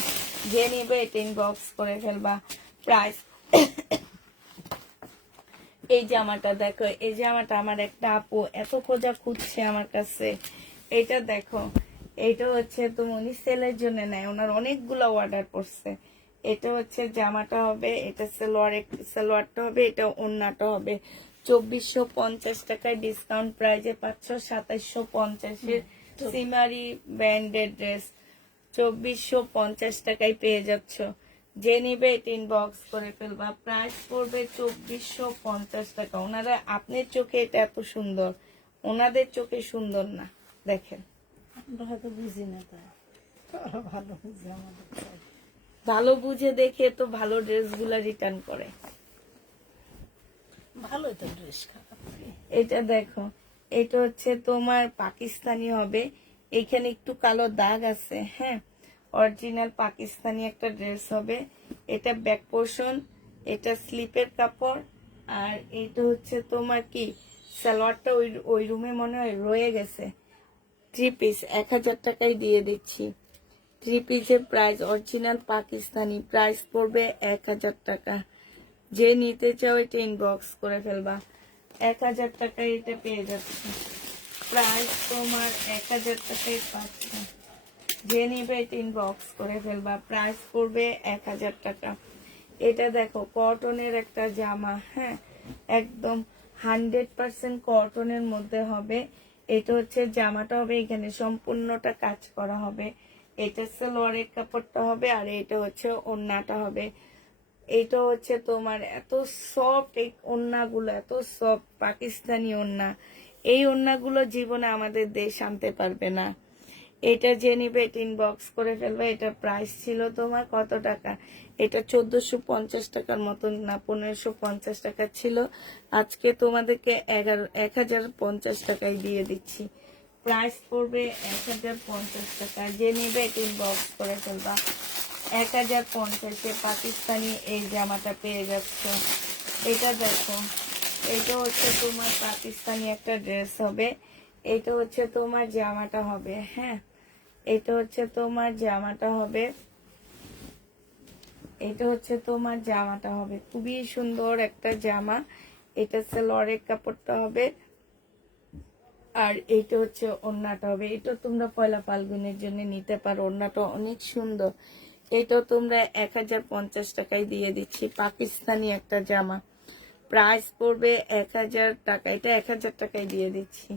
যে নিবে এটা ইনবক্স করে ফেলবা। প্রাইস এই জামাটা দেখো, এই জামাটা আমার একটা আপু এত খোঁজা খুঁজছে আমার কাছে। এটা দেখো, এটা হচ্ছে তো উনি সেলের জন্য নেয়, ওনার অনেকগুলো অর্ডার করছে। এটা হচ্ছে জামাটা হবে, এটা সালোয়ারটা হবে, এটা ওড়নাটা হবে। 2450 টাকায় ডিসকাউন্ট প্রাইজে পাচ্ছ 2750-এর সিমারি ব্র্যান্ডেড ড্রেস 2450 টাকায় পেয়ে যাচ্ছ। যে নিবে এটা ইনবক্স করে ফেলবা। প্রাইস পড়বে 2450 টাকা। ওনারা, আপনার চোখে এটা এত সুন্দর, ওনাদের চোখে সুন্দর না। দেখেন, আমরা হয়তো বুঝি না, তাই ওরা ভালো বুঝে আমাদের চাই। ভালো বুঝে দেখে তো ভালো ড্রেসগুলা রিটার্ন করে। ভালোই তো ড্রেস, খারাপ কি? এটা দেখো, এটা হচ্ছে তোমার পাকিস্তানি হবে, এখানে একটু কালো দাগ আছে, হ্যাঁ, অরিজিনাল পাকিস্তানি একটা ড্রেস হবে। এটা ব্যাক পোর্শন, এটা স্লিপের কাপড়, আর এটা হচ্ছে তোমার কি সালোয়ারটা ওই রুমে মনে হয় রয়ে গেছে। 3 পিস 1000 টাকায় দিয়ে দিচ্ছি। 3 পিসের প্রাইস অরিজিনাল পাকিস্তানি, প্রাইস পড়বে 1000 টাকা। যে নিতে চাও এটা ইনবক্স করে ফেলবা। 1000 টাকায় এটা পেয়ে যাচ্ছে। প্রাইস তোমার 1000 টাকায় পাচ্ছে। যে নিবে এটা ইনবক্স করে ফেলবা। প্রাইস পড়বে 1000 টাকা। এটা দেখো, কটনের একটা জামা, হ্যাঁ, একদম 100% কটনের মধ্যে হবে। এটা হচ্ছে জামাটা হবে, এখানে সম্পূর্ণটা কাজ করা হবে। এটা সালোয়ারের কাপড়টা হবে, আর এটা হচ্ছে ওড়নাটা হবে। এটা হচ্ছে তোমার এত সফট, এই ওড়নাগুলো এত সফট, পাকিস্তানি ওড়না। এই ওড়নাগুলো জীবনে আমাদের দেশ আনতে পারবে না। এটা যে নিবে এটা ইনবক্স করে ফেলবে। এটা প্রাইস ছিল তোমার কত টাকা? এটা 1450 টাকার মতন না 1550 টাকা ছিল। আজকে তোমাদেরকে 1050 টাকায় দিয়ে দিচ্ছি। প্রাইস পড়বে 1050 টাকা। যে নিবে এটা ইনবক্স করে ফেলবা। 1050-এ পাকিস্তানি এই জামাটা পেয়ে যাচ্ছ। এটা দেখো, এটা হচ্ছে তোমার পাকিস্তানি একটা ড্রেস হবে। এটা হচ্ছে তোমার জামাটা হবে। হ্যাঁ, এটা হচ্ছে তোমার জামাটা হবে। এটা হচ্ছে তোমার জামাটা হবে, খুবই সুন্দর একটা জামা। এটা সালোয়ারের কাপড়টা হবে, আর এইটা হচ্ছে ওড়নাটা হবে। এটা তোমরা পয়লা ফাল্গুনের জন্য নিতে পারো, ওড়নাটা অনেক সুন্দর। এটা তোমরা 1050 টাকায় দিয়ে দিচ্ছি। পাকিস্তানি একটা জামা, প্রাইস পড়বে 1000 টাকা। এটা 1000 টাকায় দিয়ে দিচ্ছি।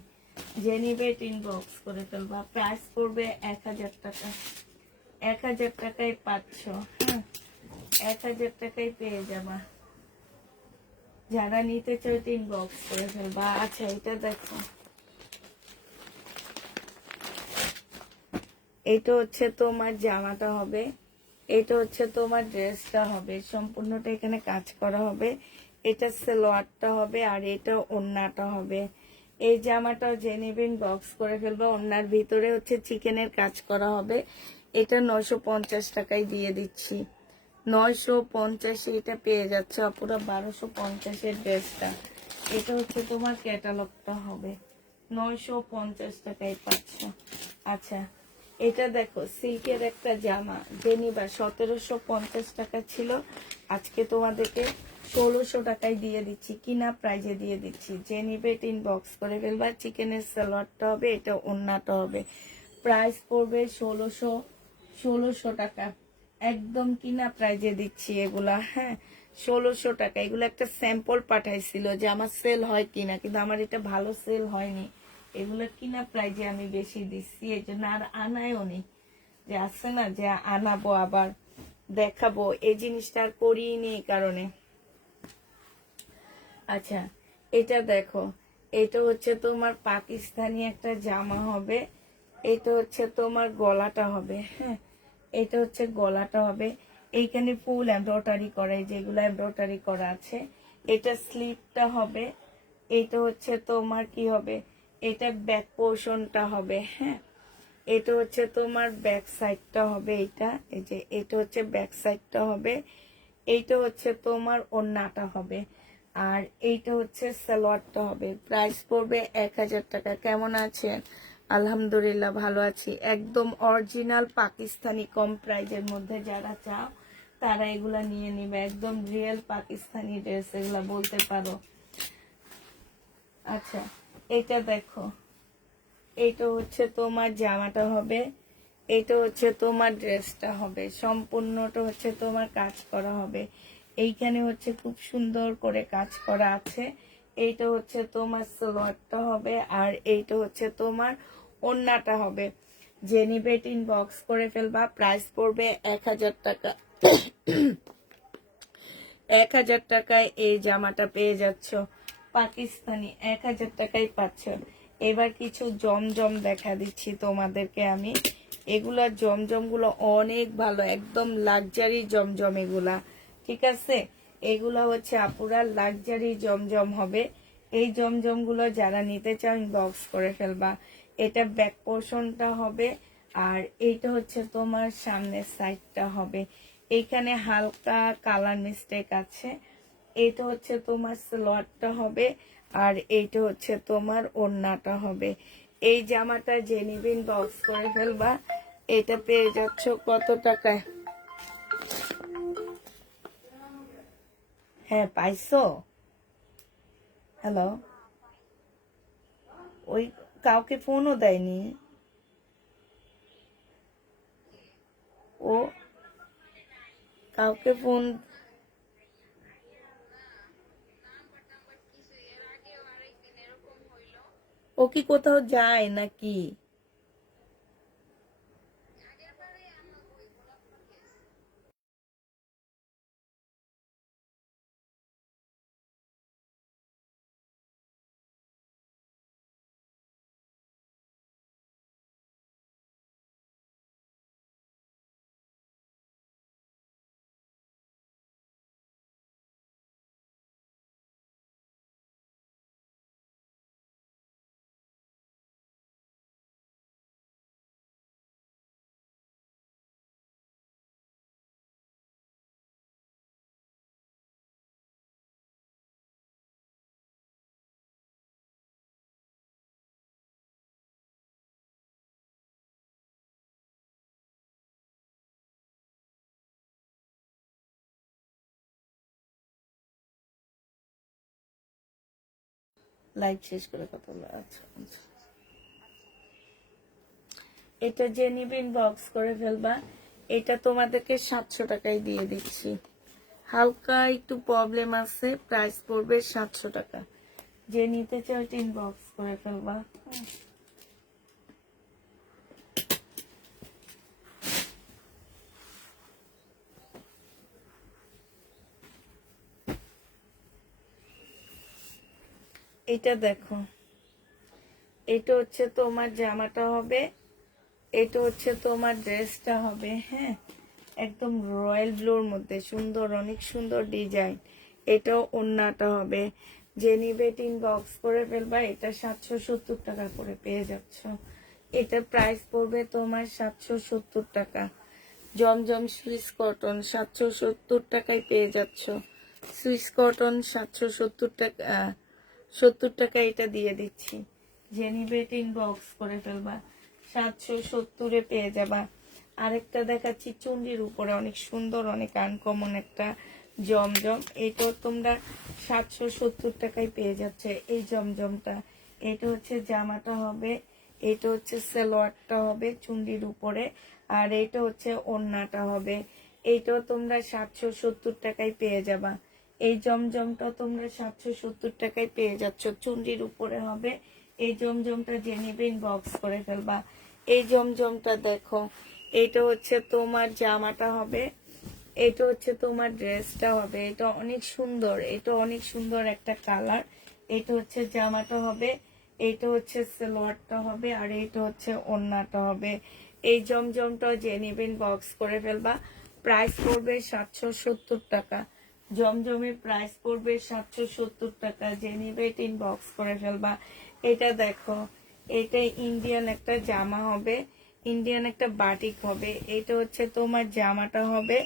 যে নিবে ইনবক্স করে ফেলবা। প্রাইস পড়বে 1000 টাকা। 1000 টাকায় পাচ্ছ। হ্যাঁ, 1000 টাকায় পেয়ে যাবা। যারা নিতে চাও ইনবক্স করে ফেলবা। আচ্ছা, এটা দেখো, এটা হচ্ছে তোমার জামাটা হবে। এটা হচ্ছে তোমার ড্রেসটা হবে, সম্পূর্ণটা এখানে কাজ করা হবে। এটা সালোয়ারটা হবে, আর এটা ওড়নাটা হবে। এই জামাটা যে নেবেন বক্স করে ফেলবে। ওড়নার ভিতরে হচ্ছে চিকেনের কাজ করা হবে। এটা 950 টাকায় দিয়ে দিচ্ছি। 950 এটা পেয়ে যাচ্ছে পুরো 1250-এর ড্রেসটা। এটা হচ্ছে তোমার ক্যাটালগটা হবে। 950 টাকায় পাচ্ছ। আচ্ছা, এটা দেখো, সিল্কের একটা জামা যে নিবা 1750 টাকা ছিল, আজকে তোমাদেরকে 1600 টাকায় দিয়ে দিচ্ছি। কিনা প্রাইজে দিয়ে দিচ্ছি। যে নিবে এটা ইনবক্স করে ফেলবা। চিকেনের সালোয়ারটা হবে, এটা ওড়নাটা হবে। প্রাইস পড়বে 1600 টাকা। একদম কিনা প্রাইজে দিচ্ছি এগুলা। হ্যাঁ, 1600 টাকা। এগুলো একটা স্যাম্পল পাঠাইছিল যে আমার সেল হয় কিনা, কিন্তু আমার এটা ভালো সেল হয়নি। এগুলো কিনা প্রাইজে আমি বেশি দিচ্ছি, এই জন্য আর আনায়ও নেই। যে আছে না যে আনাবো আবার দেখাবো, এই জিনিসটা আর করিনি এই কারণে। আচ্ছা, এটা দেখো, এটা হচ্ছে তোমার পাকিস্তানি একটা জামা হবে। এটা হচ্ছে তোমার গলাটা হবে। হ্যাঁ, এটা হচ্ছে গলাটা হবে। এইখানে ফুল এমব্রয়ডারি করা, যেগুলো এমব্রয়ডারি করা আছে। এটা স্লিভটা হবে। এটা হচ্ছে তোমার কি হবে, এটা ব্যাক পোর্শনটা হবে। হ্যাঁ, এটা হচ্ছে তোমার ব্যাক সাইডটা হবে। এইটা, এই যে এটা হচ্ছে ব্যাক সাইডটা হবে। এইটা হচ্ছে তোমার ওড়নাটা হবে, আর এইটা হচ্ছে সালোয়ারটা হবে। প্রাইস পড়বে 1000 টাকা। কেমন আছেন? আলহামদুলিল্লাহ ভালো আছি। একদম অরিজিনাল পাকিস্তানি কম প্রাইজের মধ্যে যারা চাও তারা এগুলা নিয়ে নিবে। একদম রিয়েল পাকিস্তানি ড্রেস এগুলা বলতে পারো। আচ্ছা, এটা দেখো, এইটা হচ্ছে তোমার জামাটা হবে। এটা হচ্ছে তোমার ড্রেসটা হবে। সম্পূর্ণটা হচ্ছে তোমার কাজ করা হবে। এইখানে হচ্ছে খুব সুন্দর করে কাজ করা আছে। এইটা হচ্ছে তোমার সালোয়ারটা হবে, আর এইটা হচ্ছে তোমার ওড়নাটা হবে। যে নিবে ইনবক্স করে ফেলবা। প্রাইস পড়বে 1000 টাকা। 1000 টাকায় এই জামাটা পেয়ে যাচ্ছ। পাকিস্তানি 1000 টাকায় পাচ্ছ। এবার কিছু জমজম দেখা দিচ্ছি তোমাদেরকে আমি। এগুলা জমজম গুলো অনেক ভালো, একদম লাক্সারি জমজম এগুলা। ঠিক আছে, এগুলা হচ্ছে আপুরা লাক্সারি জমজম হবে। এই জমজম গুলো যারা নিতে চাও ইনবক্স করে ফেলবা। এটা ব্যাক পোর্শনটা হবে, আর এইটা হচ্ছে তোমার সামনের সাইডটা হবে। এইখানে হালকা কালার মিস্টেক আছে। এটা হচ্ছে তোমার সালোয়ারটা হবে, আর এইটা হচ্ছে তোমার ওড়নাটা হবে। এই জামাটা যে নিবেন বক্স করে ফেলবা। এটা পেয়ে যাচ্ছ কত টাকায়? হ্যাঁ, পাইছো? হ্যালো, ওই কাউকে ফোনও দেয়নি ও, কাউকে ফোন। ও কি কোথাও যায় নাকি? লাইভ শেষ করে কথা বলো। আচ্ছা আচ্ছা। এটা যে নিবে ইনবক্স করে ফেলবা। এটা তোমাদেরকে 700 টাকায় দিয়ে দিচ্ছি। হালকা একটু প্রবলেম আছে, প্রাইস পড়বে 700 টাকা। যে নিতে চাও এটা ইনবক্স করে ফেলবা। এটা দেখো, এটা হচ্ছে তোমার জামাটা হবে, এটা হচ্ছে তোমার ড্রেসটা হবে। হ্যাঁ, একদম রয়্যাল ব্লুর মধ্যে সুন্দর, অনেক সুন্দর ডিজাইন। এটাও ওড়নাটা হবে। যে নিবে ইনবক্স করে ফেলবা। এটা 770 টাকা করে পেয়ে যাচ্ছ। এটার প্রাইস পড়বে তোমার 770 টাকা। জমজম সুইস কটন 770 টাকায় পেয়ে যাচ্ছ। সুইস কটন 770 টাকা, 70 টাকা এটা দিয়ে দিচ্ছি। যে নিবে ইনবক্স করে ফেলবা। 770-এ পেয়ে যাবা। আরেকটা দেখাচ্ছি চুন্ডির উপরে, অনেক সুন্দর, অনেক আনকমন একটা জমজম। এইটাও তোমরা 770 টাকায় পেয়ে যাচ্ছে এই জমজমটা। এটা হচ্ছে জামাটা হবে, এটা হচ্ছে সালোয়ারটা হবে চুন্ডির উপরে, আর এটা হচ্ছে ওড়নাটা হবে। এইটাও তোমরা 770 টাকায় পেয়ে যাবা। এই জমজমটা তোমরা 770 টাকায় পেয়ে যাচ্ছ, চুন্ডির উপরে হবে। এই জমজমটা যে নিবে ইনবক্স করে ফেলবা। এই জমজমটা দেখো, এটা হচ্ছে তোমার জামাটা হবে, এটা হচ্ছে তোমার ড্রেসটা হবে। এটা অনেক সুন্দর, এটা অনেক সুন্দর একটা কালার। এটা হচ্ছে জামাটা হবে, এটা হচ্ছে সালোয়ারটা হবে, আর এটা হচ্ছে ওড়নাটা হবে। এই জমজমটা যে নিবেন বক্স করে ফেলবা। প্রাইস পড়বে 770 টাকা। জমজমের প্রাইস পড়বে 770 টাকা। যে নিবে এটা ইনবক্স করে ফেলবা। এটা দেখো, এটা ইন্ডিয়ান একটা জামা হবে, ইন্ডিয়ান একটা বাটিক হবে। এটা হচ্ছে তোমার জামাটা হবে।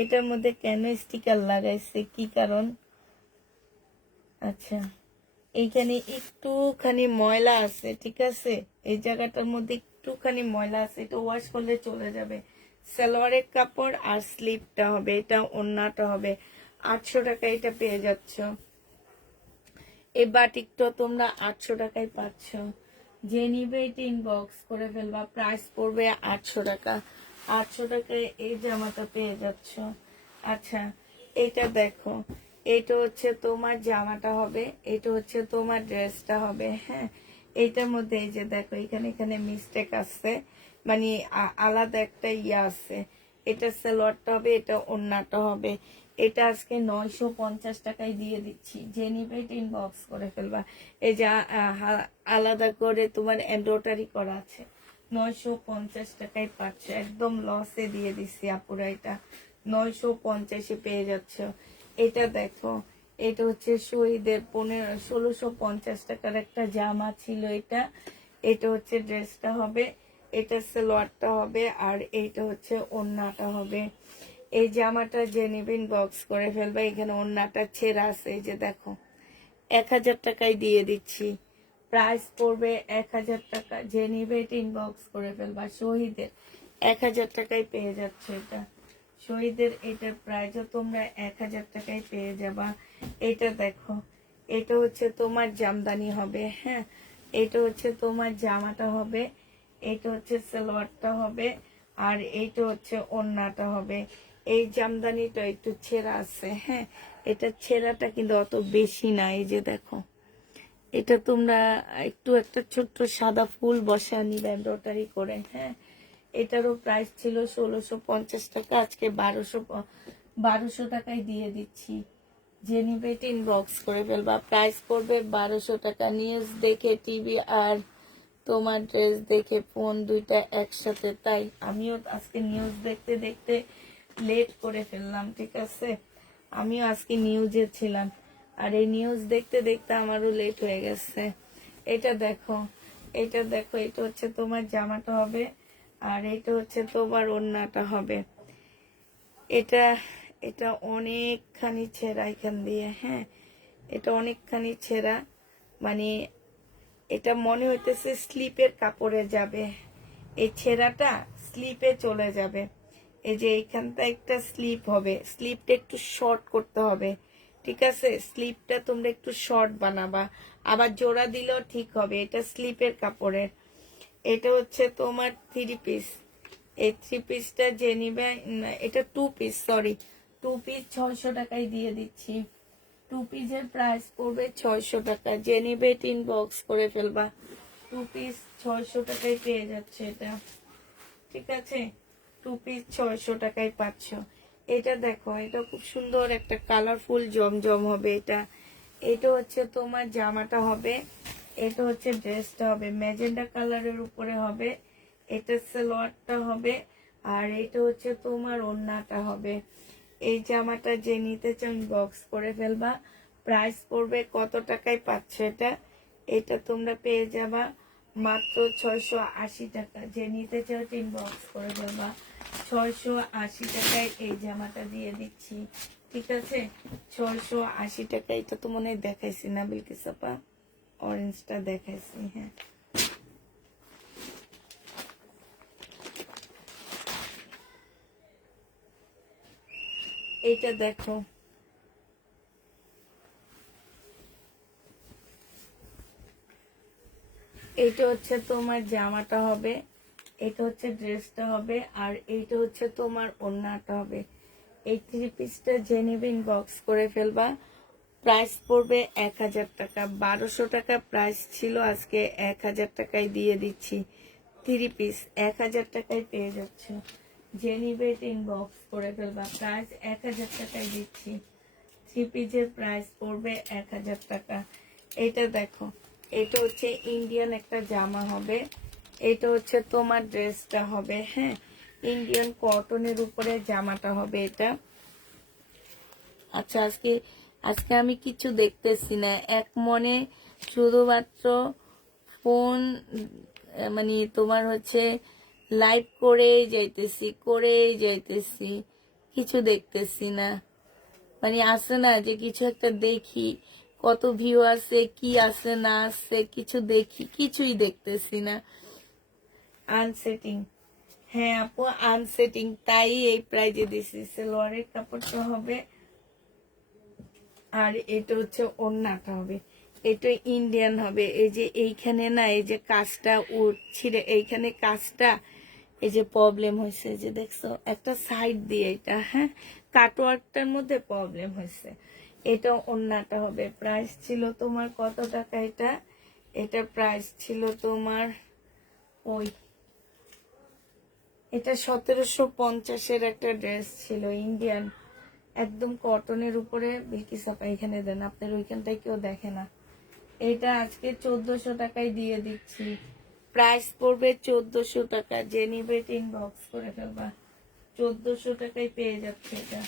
এটার মধ্যে কেন স্টিকার লাগাইছে, কি কারণ? আচ্ছা, এইখানে একটুখানি ময়লা আছে, ঠিক আছে, এই জায়গাটার মধ্যে একটুখানি ময়লা আছে, এটা ওয়াশ করলে চলে যাবে। সালোয়ারের কাপড় আর স্লিপটা হবে, এটা ওড়নাটা হবে। 800 টাকা এটা পেয়ে যাচ্ছ। এই বাটিকটা তোমরা 800 টাকায় পাচ্ছ। যে নিবে এটা ইনবক্স করে ফেলবা। প্রাইস পড়বে 800 টাকা। 800 টাকায় এই জামাটা পেয়ে যাচ্ছ। আচ্ছা, এটা দেখো, এটা হচ্ছে তোমার জামাটা হবে, এটা হচ্ছে তোমার ড্রেসটা হবে। হ্যাঁ, এইটার মধ্যে এই যে দেখো, এখানে এখানে মিস্টেক আছে, মানে আলাদা একটা ইয়ে আছে। এটা সালোয়ারটা হবে, এটা ওড়নাটা হবে। এটা আজকে 950 টাকায় দিয়ে দিচ্ছি। যে নিবে এটা ইনবক্স করে ফেলবা। এই যে আলাদা করে তোমার এমব্রয়ডারি করা আছে, 950 টাকায় পাচ্ছ। একদম লসে দিয়ে দিচ্ছি আপুরা, এটা 950-এ পেয়ে যাচ্ছ। এটা দেখো, এটা হচ্ছে শহীদের 1650 টাকার একটা জামা ছিল এটা। এটা হচ্ছে ড্রেসটা হবে, এটা সালোয়ারটা হবে, আর এইটা হচ্ছে ওড়নাটা হবে। এই জামাটা যে নিবেন বক্স করে ফেলবে। এখানে ওড়নাটা ছেঁড়া আছে, এই যে দেখো, 1000 টাকায় দিয়ে দিচ্ছি। প্রাইস পড়বে 1000 টাকা। যে নিবে এটা ইনবক্স করে ফেলবা। শহীদের 1000 টাকায় পেয়ে যাচ্ছে এটা। শহীদের এটার প্রাইসও তোমরা 1000 টাকায় পেয়ে যাবা। এটা দেখো, এটা হচ্ছে তোমার জামদানি হবে। হ্যাঁ, এটা হচ্ছে তোমার জামাটা হবে, এটা হচ্ছে সালোয়ারটা হবে, আর এইটা হচ্ছে ওড়নাটা হবে। এই জামদানিটা একটু ছেঁড়া আছে। হ্যাঁ, এটা ছেঁড়াটা কিন্তু অত বেশি না। এই যে দেখো, এটা তোমরা একটু একটা ছোট্ট সাদা ফুল বসা নিবে এমব্রয়ডারি করে। হ্যাঁ, এটারও প্রাইস ছিল 1650 টাকা, আজকে 1200 টাকায় দিয়ে দিচ্ছি। যে নিবে এটা ইনবক্স করে ফেলবা। প্রাইস পড়বে 1200 টাকা। নিউজ দেখে টিভি আর তোমার ড্রেস দেখে ফোন, দুইটা একসাথে, তাই আমিও আজকে নিউজ দেখতে দেখতে লেট করে ফেললাম, ঠিক আছে। আমিও আজকে নিউজে ছিলাম, আর এই নিউজ দেখতে দেখতে আমারও লেট হয়ে গেছে। এটা দেখো, এটা দেখো, এটা হচ্ছে তোমার জামাটা হবে, আর এটা হচ্ছে তোমার ওড়নাটা হবে। এটা এটা অনেকখানি ছেঁড়া এখান দিয়ে। হ্যাঁ, এটা অনেকখানি ছেঁড়া, মানে এটা মনে হইতেছে স্লিপের কাপড়ে যাবে। এই ছেঁড়াটা স্লিপে চলে যাবে। এই যে এইখানটা একটা স্লিপ হবে, স্লিপটা একটু শর্ট করতে হবে, ঠিক আছে। স্লিপটা তোমরা একটু শর্ট বানাবা, আবার জোড়া দিলেও ঠিক হবে। এটা স্লিপের কাপড়ের। এটা হচ্ছে তোমার 3 পিস। এই 3 পিসটা যে নিবে, এটা 2 পিস, সরি 2 পিস 600 টাকায় দিয়ে দিচ্ছি। 2 পিসের প্রাইস পড়বে 600 টাকা। যে নিবে ইনবক্স করে ফেলবা। 2 পিস 600 টাকায় পেয়ে যাচ্ছে এটা, ঠিক আছে? 2 পিস 600 টাকায় পাচ্ছ। এটা দেখো, এটা খুব সুন্দর একটা কালারফুল জমজম হবে এটা। এটা হচ্ছে তোমার জামাটা হবে, এটা হচ্ছে ড্রেসটা হবে ম্যাজেন্ডা কালারের উপরে হবে। এটা সালোয়ারটা হবে, আর এটা হচ্ছে তোমার ওড়নাটা হবে। এই জামাটা যে নিতে চান বক্স করে ফেলবা। প্রাইস পড়বে কত টাকায় পাচ্ছ এটা? এটা তোমরা পেয়ে যাবা মাত্র 680 টাকা। যে নিতে চাও বক্স করে ফেলবা। 680 টাকায় এই জামাটা দিয়ে দিচ্ছি, ঠিক আছে? 680 টাকা। এটা তো মনে হয় দেখাইছি না বিলকিস আপা? অরেঞ্জটা দেখাইছি, হ্যাঁ। এটা দেখো, এইটা হচ্ছে তোমার জামাটা হবে, এটা হচ্ছে ড্রেসটা হবে, আর এইটা হচ্ছে তোমার ওড়নাটা হবে। এই 3 পিসটা যে নেবে ইনবক্স করে ফেলবা। প্রাইস পড়বে 1000 টাকা। 1200 টাকা প্রাইস ছিল, আজকে 1000 টাকায় দিয়ে দিচ্ছি। 3 পিস 1000 টাকায় পেয়ে যাচ্ছ। যে নিবে ইনবক্স করে ফেলবা। প্রাইস 1000 টাকায় দিচ্ছি। 3 পিসের প্রাইস পড়বে 1000 টাকা। এটা দেখো, এটা হচ্ছে ইন্ডিয়ান একটা জামা হবে, এটা হচ্ছে তোমার ড্রেসটা হবে, হ্যাঁ। ইন্ডিয়ান কটনের উপরে জামাটা হবে এটা। আচ্ছা, আজকে আজকে আমি কিছু দেখতেছি না, এক মনে শুধুমাত্র ফোন, মানে তোমার হচ্ছে লাইভ করেই যাইতেছি, কিছু দেখতেছি না। মানে আসে না যে কিছু একটা দেখি, কত ভিউ আছে, কি আছে না আছে, কিছু দেখি, কিছুই দেখতেছি না। আনসেটিং, হ্যাঁ আপু আনসেটিং, তাই এই প্রাইজে দিছি। সালোয়ারের কাপড়টা হবে, আর এটা হচ্ছে ওড়নাটা হবে। এটা ইন্ডিয়ান হবে। এই যে এইখানে না, এই যে কাজটা ছিঁড়ে, এইখানে কাজটা এই যে প্রবলেম হয়েছে, যে দেখছো একটা সাইড দিয়ে, এটা হ্যাঁ কাটওয়ার্কটার মধ্যে প্রবলেম হয়েছে। এটা ওড়নাটা হবে। প্রাইস ছিল তোমার কত টাকা এটা? এটা প্রাইস ছিল তোমার ওই, এটা 1750-এর একটা ড্রেস ছিল ইন্ডিয়ান, একদম কটনের উপরে। বিলকিস আপা এখানে দেন, আপনার ওইখানটায় কেউ দেখে না। এটা আজকে 1400 টাকায় দিয়ে দিচ্ছি। প্রাইস পড়বে 1400 টাকা। যে নিবে ইনবক্স করে ফেলবা। 1400 টাকায় পেয়ে যাচ্ছে এটা।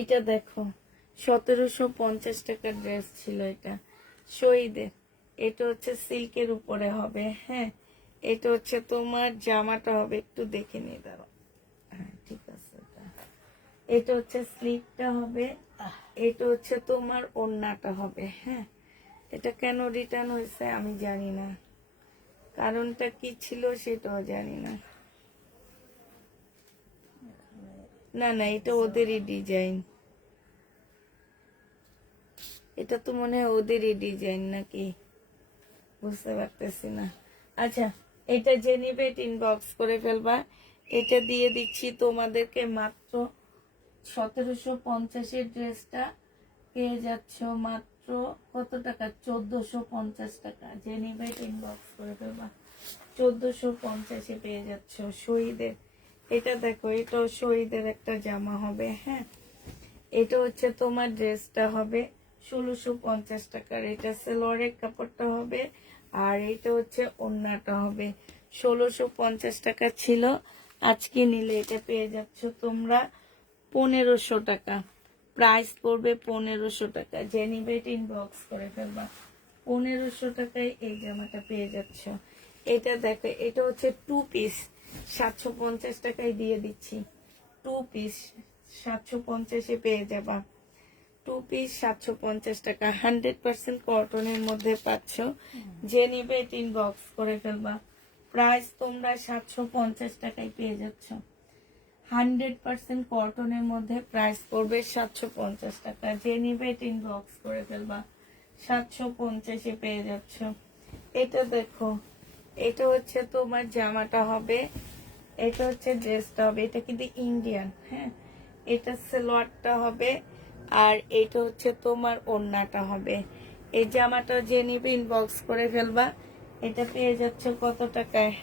এটা দেখো, 1750 টাকার ড্রেস ছিল এটা, শহীদের। এটা হচ্ছে সিল্কের উপরে হবে, হ্যাঁ। এটা হচ্ছে তোমার জামাটা হবে, একটু দেখে নিয়ে দাঁড়াও, হ্যাঁ ঠিক আছে। এটা হচ্ছে স্লিপটা হবে, এটা হচ্ছে তোমার ওড়নাটা হবে, হ্যাঁ। এটা কেন রিটার্ন হয়েছে আমি জানি না, কারণটা কি ছিল সেটাও জানি না। না না, এটা ওদেরই ডিজাইন, এটা তো মনে হয় ওদেরই ডিজাইন নাকি, বুঝতে পারতেছি না। আচ্ছা, এটা যে নিবে ইনবক্স করে ফেলবা। এটা দিয়ে দিচ্ছি তোমাদেরকে মাত্র 1750-এর ড্রেসটা পেয়ে যাচ্ছ মাত্র কত টাকা? 1450 টাকা। যে নিবে ইনবক্স করে ফেলবা। 1450-এ পেয়ে যাচ্ছ শহীদের। এটা দেখো, এটাও শহীদের একটা জামা হবে, হ্যাঁ। এটা হচ্ছে তোমার ড্রেসটা হবে 1650 টাকার। এটা সালোয়ারের কাপড়টা হবে, আর এটা হচ্ছে ওড়নাটা হবে। 1650 টাকা ছিল, আজকে নিলে এটা পেয়ে যাচ্ছ তোমরা 1500 টাকা। প্রাইস পড়বে 1500 টাকা। যে নিবে ইনবক্স করে ফেলবা। 1500 টাকায় এই জামাটা পেয়ে যাচ্ছ। এটা দেখো, এটা হচ্ছে 2 পিস, 750 টাকায় দিয়ে দিচ্ছি। 2 পিস 750-এ পেয়ে যাবা। 2 পিস 750 টাকা, 100% কটনের মধ্যে পাচ্ছ। যে নিবে ইনবক্স করে ফেলবা। প্রাইস তোমরা 750 টাকায় পেয়ে যাচ্ছ। 100% কটনের মধ্যে, প্রাইস পড়বে 750 টাকা। যে নিবে ইনবক্স করে ফেলবা, 750-এ পেয়ে যাচ্ছ। এটা দেখো, এটা হচ্ছে তোমার জামাটা হবে, এটা হচ্ছে ড্রেসটা হবে, এটা কিন্তু ইন্ডিয়ান, হ্যাঁ। এটা সালোয়ারটা হবে, আর এটা হচ্ছে তোমার ওড়নাটা হবে। এই জামাটা যে নিবে ইনবক্স করে ফেলবা। এটা পেয়ে যাচ্ছ কত টাকায়?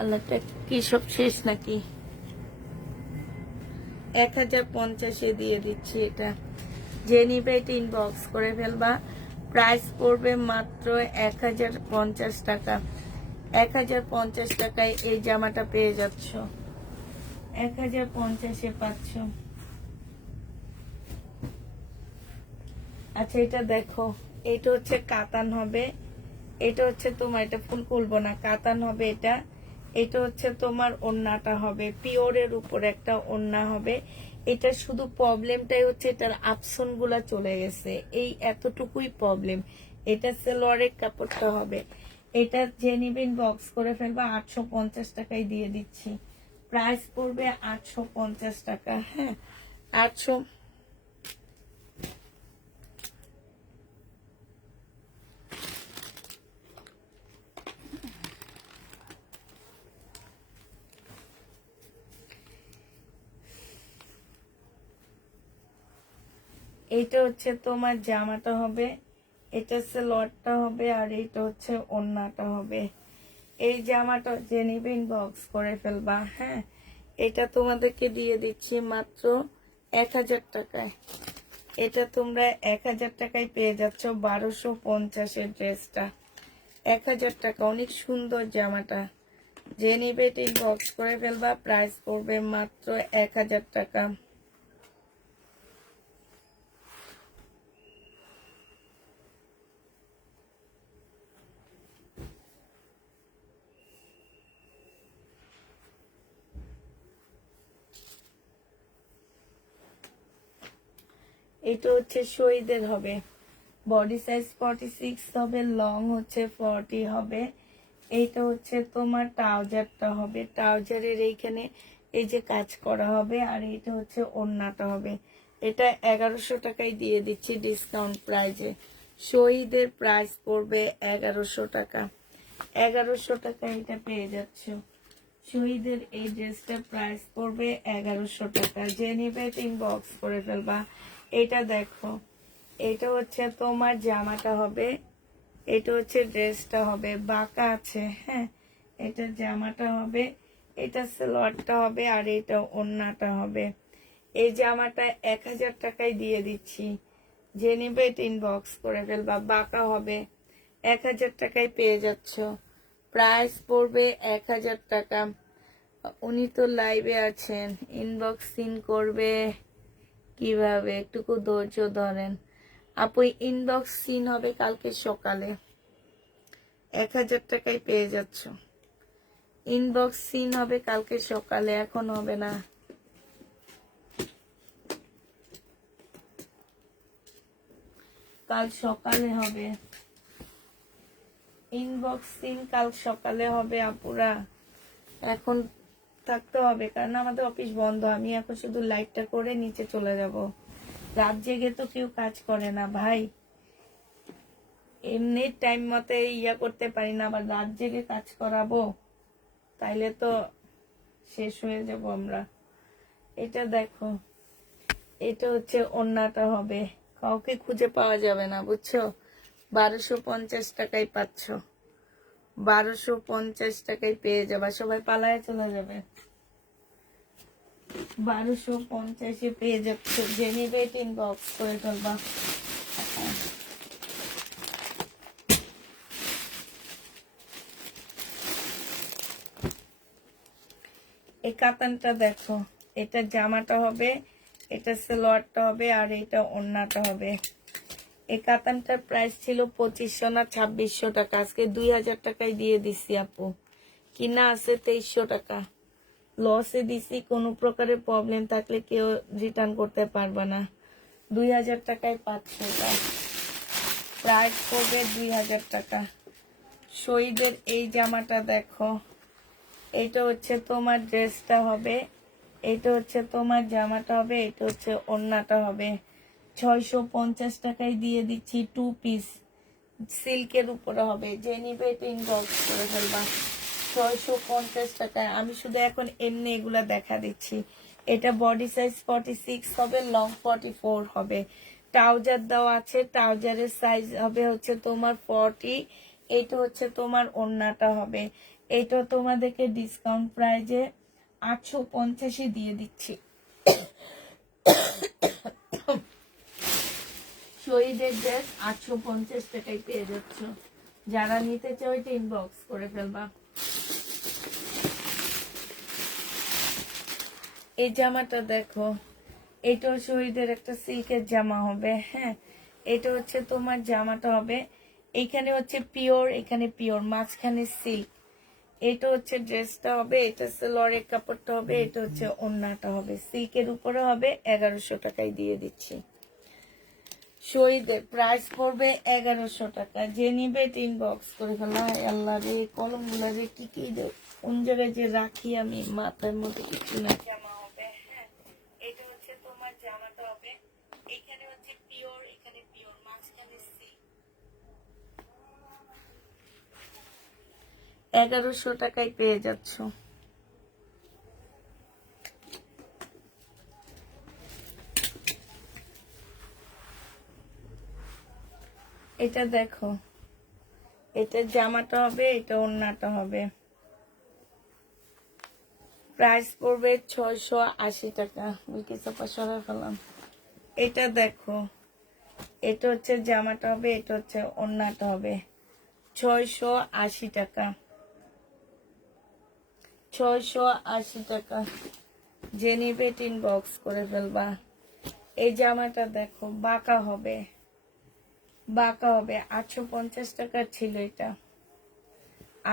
আল্লাহটা কি সব শেষ নাকি? 1050-এ দিয়ে দিচ্ছি। এটা যে নিবে এটা ইনবক্স করে ফেলবা। প্রাইস পড়বে মাত্র 1050 টাকা। 1050 টাকায় এই জামাটা পেয়ে যাচ্ছ, 1050-এ পাচ্ছ। আচ্ছা এটা দেখো, এটা হচ্ছে কাতান হবে, এটা হচ্ছে তোমার, এটা ফুল খুলবো না, কাতান হবে এটা। এটা হচ্ছে তোমার ওড়নাটা হবে, পিওরের উপর একটা ওড়না হবে। এটা শুধু প্রবলেমটাই হচ্ছে এটার আপসন গুলা চলে গেছে, এই এতটুকুই প্রবলেম। এটা সালোয়ারের কাপড়টা হবে। এটা যে নিবেন বক্স করে ফেলবা, 850 টাকায় দিয়ে দিচ্ছি। প্রাইস পড়বে 850 টাকা, হ্যাঁ 800। এইটা হচ্ছে তোমার জামাটা হবে, এটা সালোয়ারটা হবে, আর এইটা হচ্ছে ওড়নাটা হবে। এই জামাটা যে নিবেন বক্স করে ফেলবা, হ্যাঁ। এটা তোমাদেরকে দিয়ে দিচ্ছি মাত্র 1000 টাকায়। এটা তোমরা 1000 টাকায় পেয়ে যাচ্ছ, 1250-এর ড্রেসটা। 1000 টাকা, অনেক সুন্দর জামাটা। যে নিবে বক্স করে ফেলবা, প্রাইস পড়বে মাত্র 1000 টাকা। এটা হচ্ছে শহীদের হবে, বডি সাইজ 46 হবে, লং হচ্ছে 40 হবে। এইটা হচ্ছে তোমার ট্রাউজারটা হবে, ট্রাউজারের এইখানে এই যে কাজ করা হবে, আর এইটা হচ্ছে ওড়নাটা হবে। এটা 1100 টাকায় দিয়ে দিচ্ছি ডিসকাউন্ট প্রাইজে। শহীদের প্রাইস পড়বে 1100 টাকা। 1100 টাকায় এটা পেয়ে যাচ্ছ। শহীদের এই ড্রেসটার প্রাইস পড়বে 1100 টাকা। যে নিবে ইনবক্স করে ফেলবা। এটা দেখো, এটা হচ্ছে তোমার জামাটা হবে, এটা হচ্ছে ড্রেসটা হবে, বাঁকা আছে, হ্যাঁ। এটা জামাটা হবে, এটা সালোয়ারটা হবে, আর এটা ওড়নাটা হবে। এই জামাটা 1000 টাকায় দিয়ে দিচ্ছি। যে নিবে ইনবক্স করে ফেলবা। বাঁকা হবে, 1000 টাকায় পেয়ে যাচ্ছ। প্রাইস পড়বে 1000 টাকা। উনি তো লাইভে আছেন, ইনবক্সিং করবে কিভাবে, একটুকু ধৈর্য ধরেন আপু। ইনবক্স সিন হবে কালকে সকালে, 1000 টাকায় পেয়ে যাচ্ছ। ইনবক্স সিন হবে কালকে সকালে, এখন হবে না। কাল সকালে হবে ইনবক্স সিন, কাল সকালে হবে আপুরা। এখন থাকতে হবে, কারণ আমাদের অফিস বন্ধ। আমি এখন শুধু লাইটটা করে নিচে চলে যাব। রাত জেগে তো কেউ কাজ করে না ভাই, এমনি টাইম মতে ইয়া করতে পারি না, আবার রাত জেগে কাজ করাবো, তাইলে তো শেষ হয়ে যাব আমরা। এটা দেখো, এটা হচ্ছে ওড়নাটা হবে, কাউকে খুঁজে পাওয়া যাবে না বুঝছো। 1250 টাকায় পাচ্ছ, 1250 টাকায় পেয়ে যাবা। সবাই পালায় চলে যাবে, 1250-এ পেয়ে যাচ্ছ। যে নিবে ইনবক্স করে ফেলবা। এই কাতানটা দেখো, এটা জামাটা হবে, এটা সালোয়ারটা হবে, আর এটা ওড়নাটা হবে। এই কাতানটার প্রাইস ছিল 2500 না 2600 টাকা, আজকে 2000 টাকায় দিয়ে দিছি আপু। কিনা আছে 2300 টাকা, লসে দিছি। কোনো প্রকারের প্রবলেম থাকলে কেউ রিটার্ন করতে পারবে না। 2000 টাকায় পাচ্ছ, প্রাইস পড়বে 2000 টাকা। শহীদের এই জামাটা দেখো, এটা হচ্ছে তোমার ড্রেসটা হবে, এটা হচ্ছে তোমার জামাটা হবে, এটা হচ্ছে ওড়নাটা হবে। 650 টাকায় দিয়ে দিচ্ছি 2 পিস, সিল্কের উপরে হবে। যে নিবে এটা ইনবক্স করে ফেলবা। 650 টাকায়। আমি শুধু এখন এমনি এগুলা দেখা দিচ্ছি। এটা বডি সাইজ 46 হবে, লং 44 হবে। ট্রাউজার দেওয়া আছে, ট্রাউজারের সাইজ হবে হচ্ছে তোমার 40। এটা হচ্ছে তোমার ওড়নাটা হবে। এটা তোমাদেরকে ডিসকাউন্ট প্রাইজে 850 দিয়ে দিচ্ছি। শহীদের ড্রেস 850 টাকায় পেয়ে যাচ্ছ। যারা নিতে চাও এটা ইনবক্স করে ফেলবা। এই জামাটা দেখো, এটাও শহীদের একটা সিল্কের জামা হবে। হ্যাঁ, এটা হচ্ছে তোমার জামাটা হবে, এইখানে হচ্ছে পিওর, এখানে পিওর, মাঝখানে সিল্ক। এটা হচ্ছে ড্রেসটা হবে, এটা সালোয়ারের কাপড়টা হবে, এটা হচ্ছে ওড়নাটা হবে। সিল্কের উপরে হবে, 1100 টাকায় দিয়ে দিচ্ছি। শহীদের প্রাইস পড়বে 1100 টাকা। যে নিবে ইনবক্স করে ফেলা। আল্লাহ রে, কলম গুলা রে কি কি কোন জায়গায় যে রাখি আমি, মাথার মধ্যে কিছু না। জামা হবে, হ্যাঁ, এটা হচ্ছে তোমার জামাটা হবে, এখানে হচ্ছে পিওর, এখানে পিওর, মাঝখানে সিল্ক। 1100 টাকায় পেয়ে যাচ্ছ। এটা দেখো, এটা জামাটা হবে, এটা ওড়নাটা হবে। প্রাইস পড়বে 680 টাকা। চাপা সরা ফেলাম। এটা দেখো, এটা হচ্ছে জামাটা হবে, এটা হচ্ছে ওড়নাটা হবে। 680 টাকা। 680 টাকা। যে নিবে ইনবক্স করে ফেলবা। এই জামাটা দেখো, বাঁকা হবে, বাঁকা হবে। 850 টাকা ছিল এটা,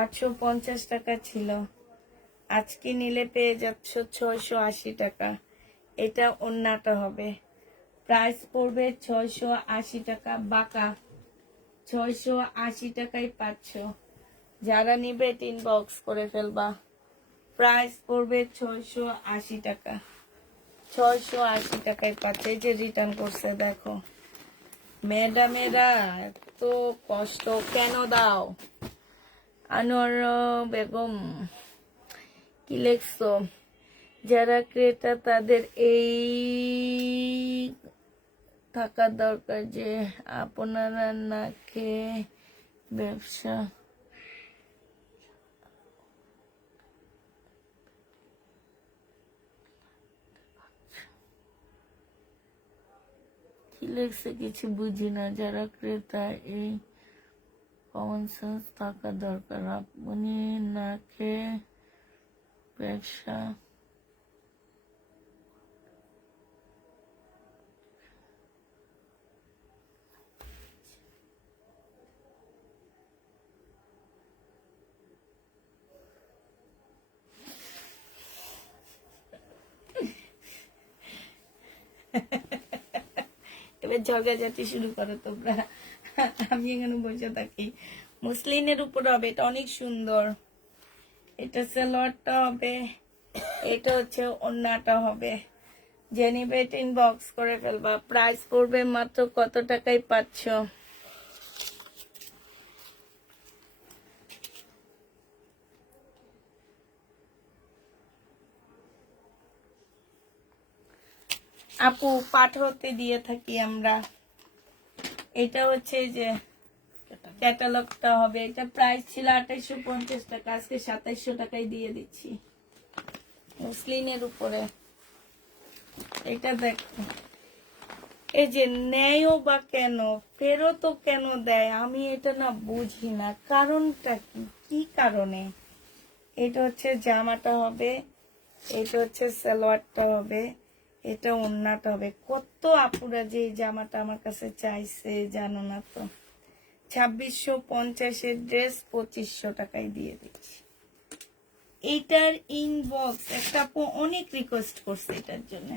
850 টাকা ছিল। আজকে নিলে পেয়ে যাচ্ছ 680 টাকা। এটা ওড়নাটা হবে। প্রাইস পড়বে 680 টাকা, বাঁকা। 680 টাকায় পাচ্ছ। যারা নিবে ইনবক্স করে ফেলবা। প্রাইস পড়বে 680 টাকা। 680 টাকায় পাচ্ছে। এই যে রিটার্ন করছে দেখো। ম্যাডামেরা এত কষ্ট কেন দাও? আনোয়ার বেগম কি লেখছো? যারা ক্রেতা তাদের এই থাকা দরকার যে আপনারা না খেয়ে ব্যবসা। কি লেখছে কিছু বুঝি না। যারা ক্রেতা এই কমন সেন্স থাকা দরকার, আপনি না খেয়ে ব্যবসা। এবার ঝগড়াঝাটি শুরু করো তোমরা, আমি এখানে বসে থাকি। মুসলিনের উপর হবে, এটা অনেক সুন্দর। এটা সালোয়ারটা হবে, এটা হচ্ছে ওড়নাটা হবে। যে নিবে এটা ইনবক্স করে ফেলবা। প্রাইস পড়বে মাত্র কত টাকায় পাচ্ছ? আপু পাঠাতে দিয়ে থাকি আমরা। এটা হচ্ছে যে ক্যাটালগটা হবে। এটা প্রাইস ছিল 2850 টাকা, আজকে 2700 টাকায় দিয়ে দিচ্ছি মুসলিনের উপরে। এটা দেখো, এই যে নেয়ও বা কেন, ফেরতও কেন দেয়, আমি এটা না বুঝি না। কারণটা কি, কি কারণে? এটা হচ্ছে জামাটা হবে, এটা হচ্ছে সালোয়ারটা হবে, এটা ওড়নাটা হবে। কত আপুরা যে এই জামাটা আমার কাছে চাইছে জানো না তো। 2650-এর ড্রেস 2500 টাকায় দিয়ে দিচ্ছি। এটার ইনবক্স একটা আপু অনেক রিকোয়েস্ট করছে এটার জন্য।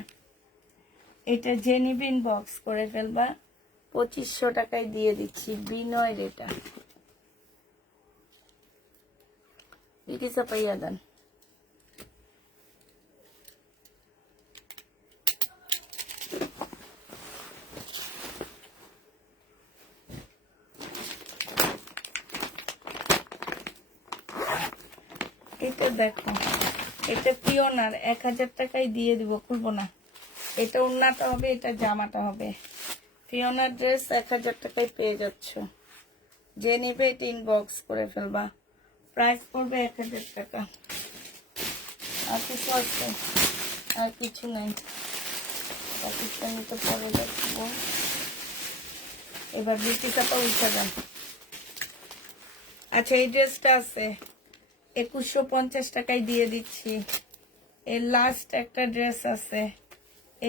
এটা জেনিবিন বক্স করে ফেলবা। 2500 টাকায় দিয়ে দিচ্ছি। বিনয় রেটা বিটি চাপাইয়া দেন। এটা দেখো, এটা পিওনার, 1000 টাকায় দিয়ে দিব, খুলবো না। এটা ওড়নাটা হবে, এটা জামাটা হবে। পিওনার ড্রেস 1000 টাকায় পেয়ে যাচ্ছ। যে নেবে এটা ইনবক্স করে ফেলবা। প্রাইস পড়বে 1000 টাকা। আর কিছু আছে? আর কিছু নেই। পাকিস্তানি তো পরে দেখবো। এবার বিউটি কাপা উঠে যান। আচ্ছা, এই ড্রেসটা আছে, 2150 টাকায় দিয়ে দিচ্ছি। এর লাস্ট একটা ড্রেস আছে,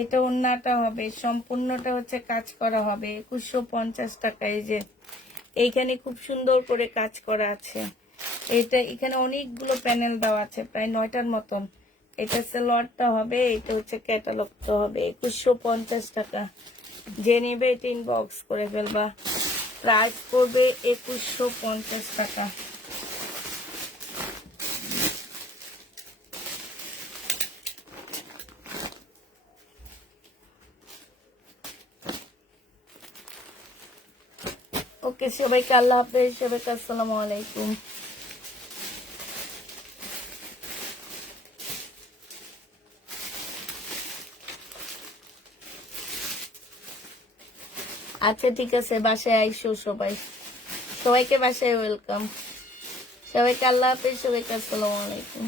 এটা ওড়নাটা হবে, সম্পূর্ণটা হচ্ছে কাজ করা হবে, 2150 টাকায়। যে এইখানে খুব সুন্দর করে কাজ করা আছে। এটা এখানে অনেকগুলো প্যানেল দেওয়া আছে, প্রায় 9টার মতন। এটা সেলোয়ারটা হবে, এটা হচ্ছে ক্যাটালগটা হবে, 2150 টাকা। যে নেবে এটা ইনবক্স করে ফেলবা। প্রাইস পড়বে 2150 টাকা। ওকে, সবাইকে আল্লাহ হাফেজ, সবাইকে আসসালামু আলাইকুম। আচ্ছা ঠিক আছে, বাসায় আইসো সবাই। সবাইকে বাসায় ওয়েলকাম। সবাইকে আল্লাহ হাফেজ, সবাইকে আসসালামু আলাইকুম।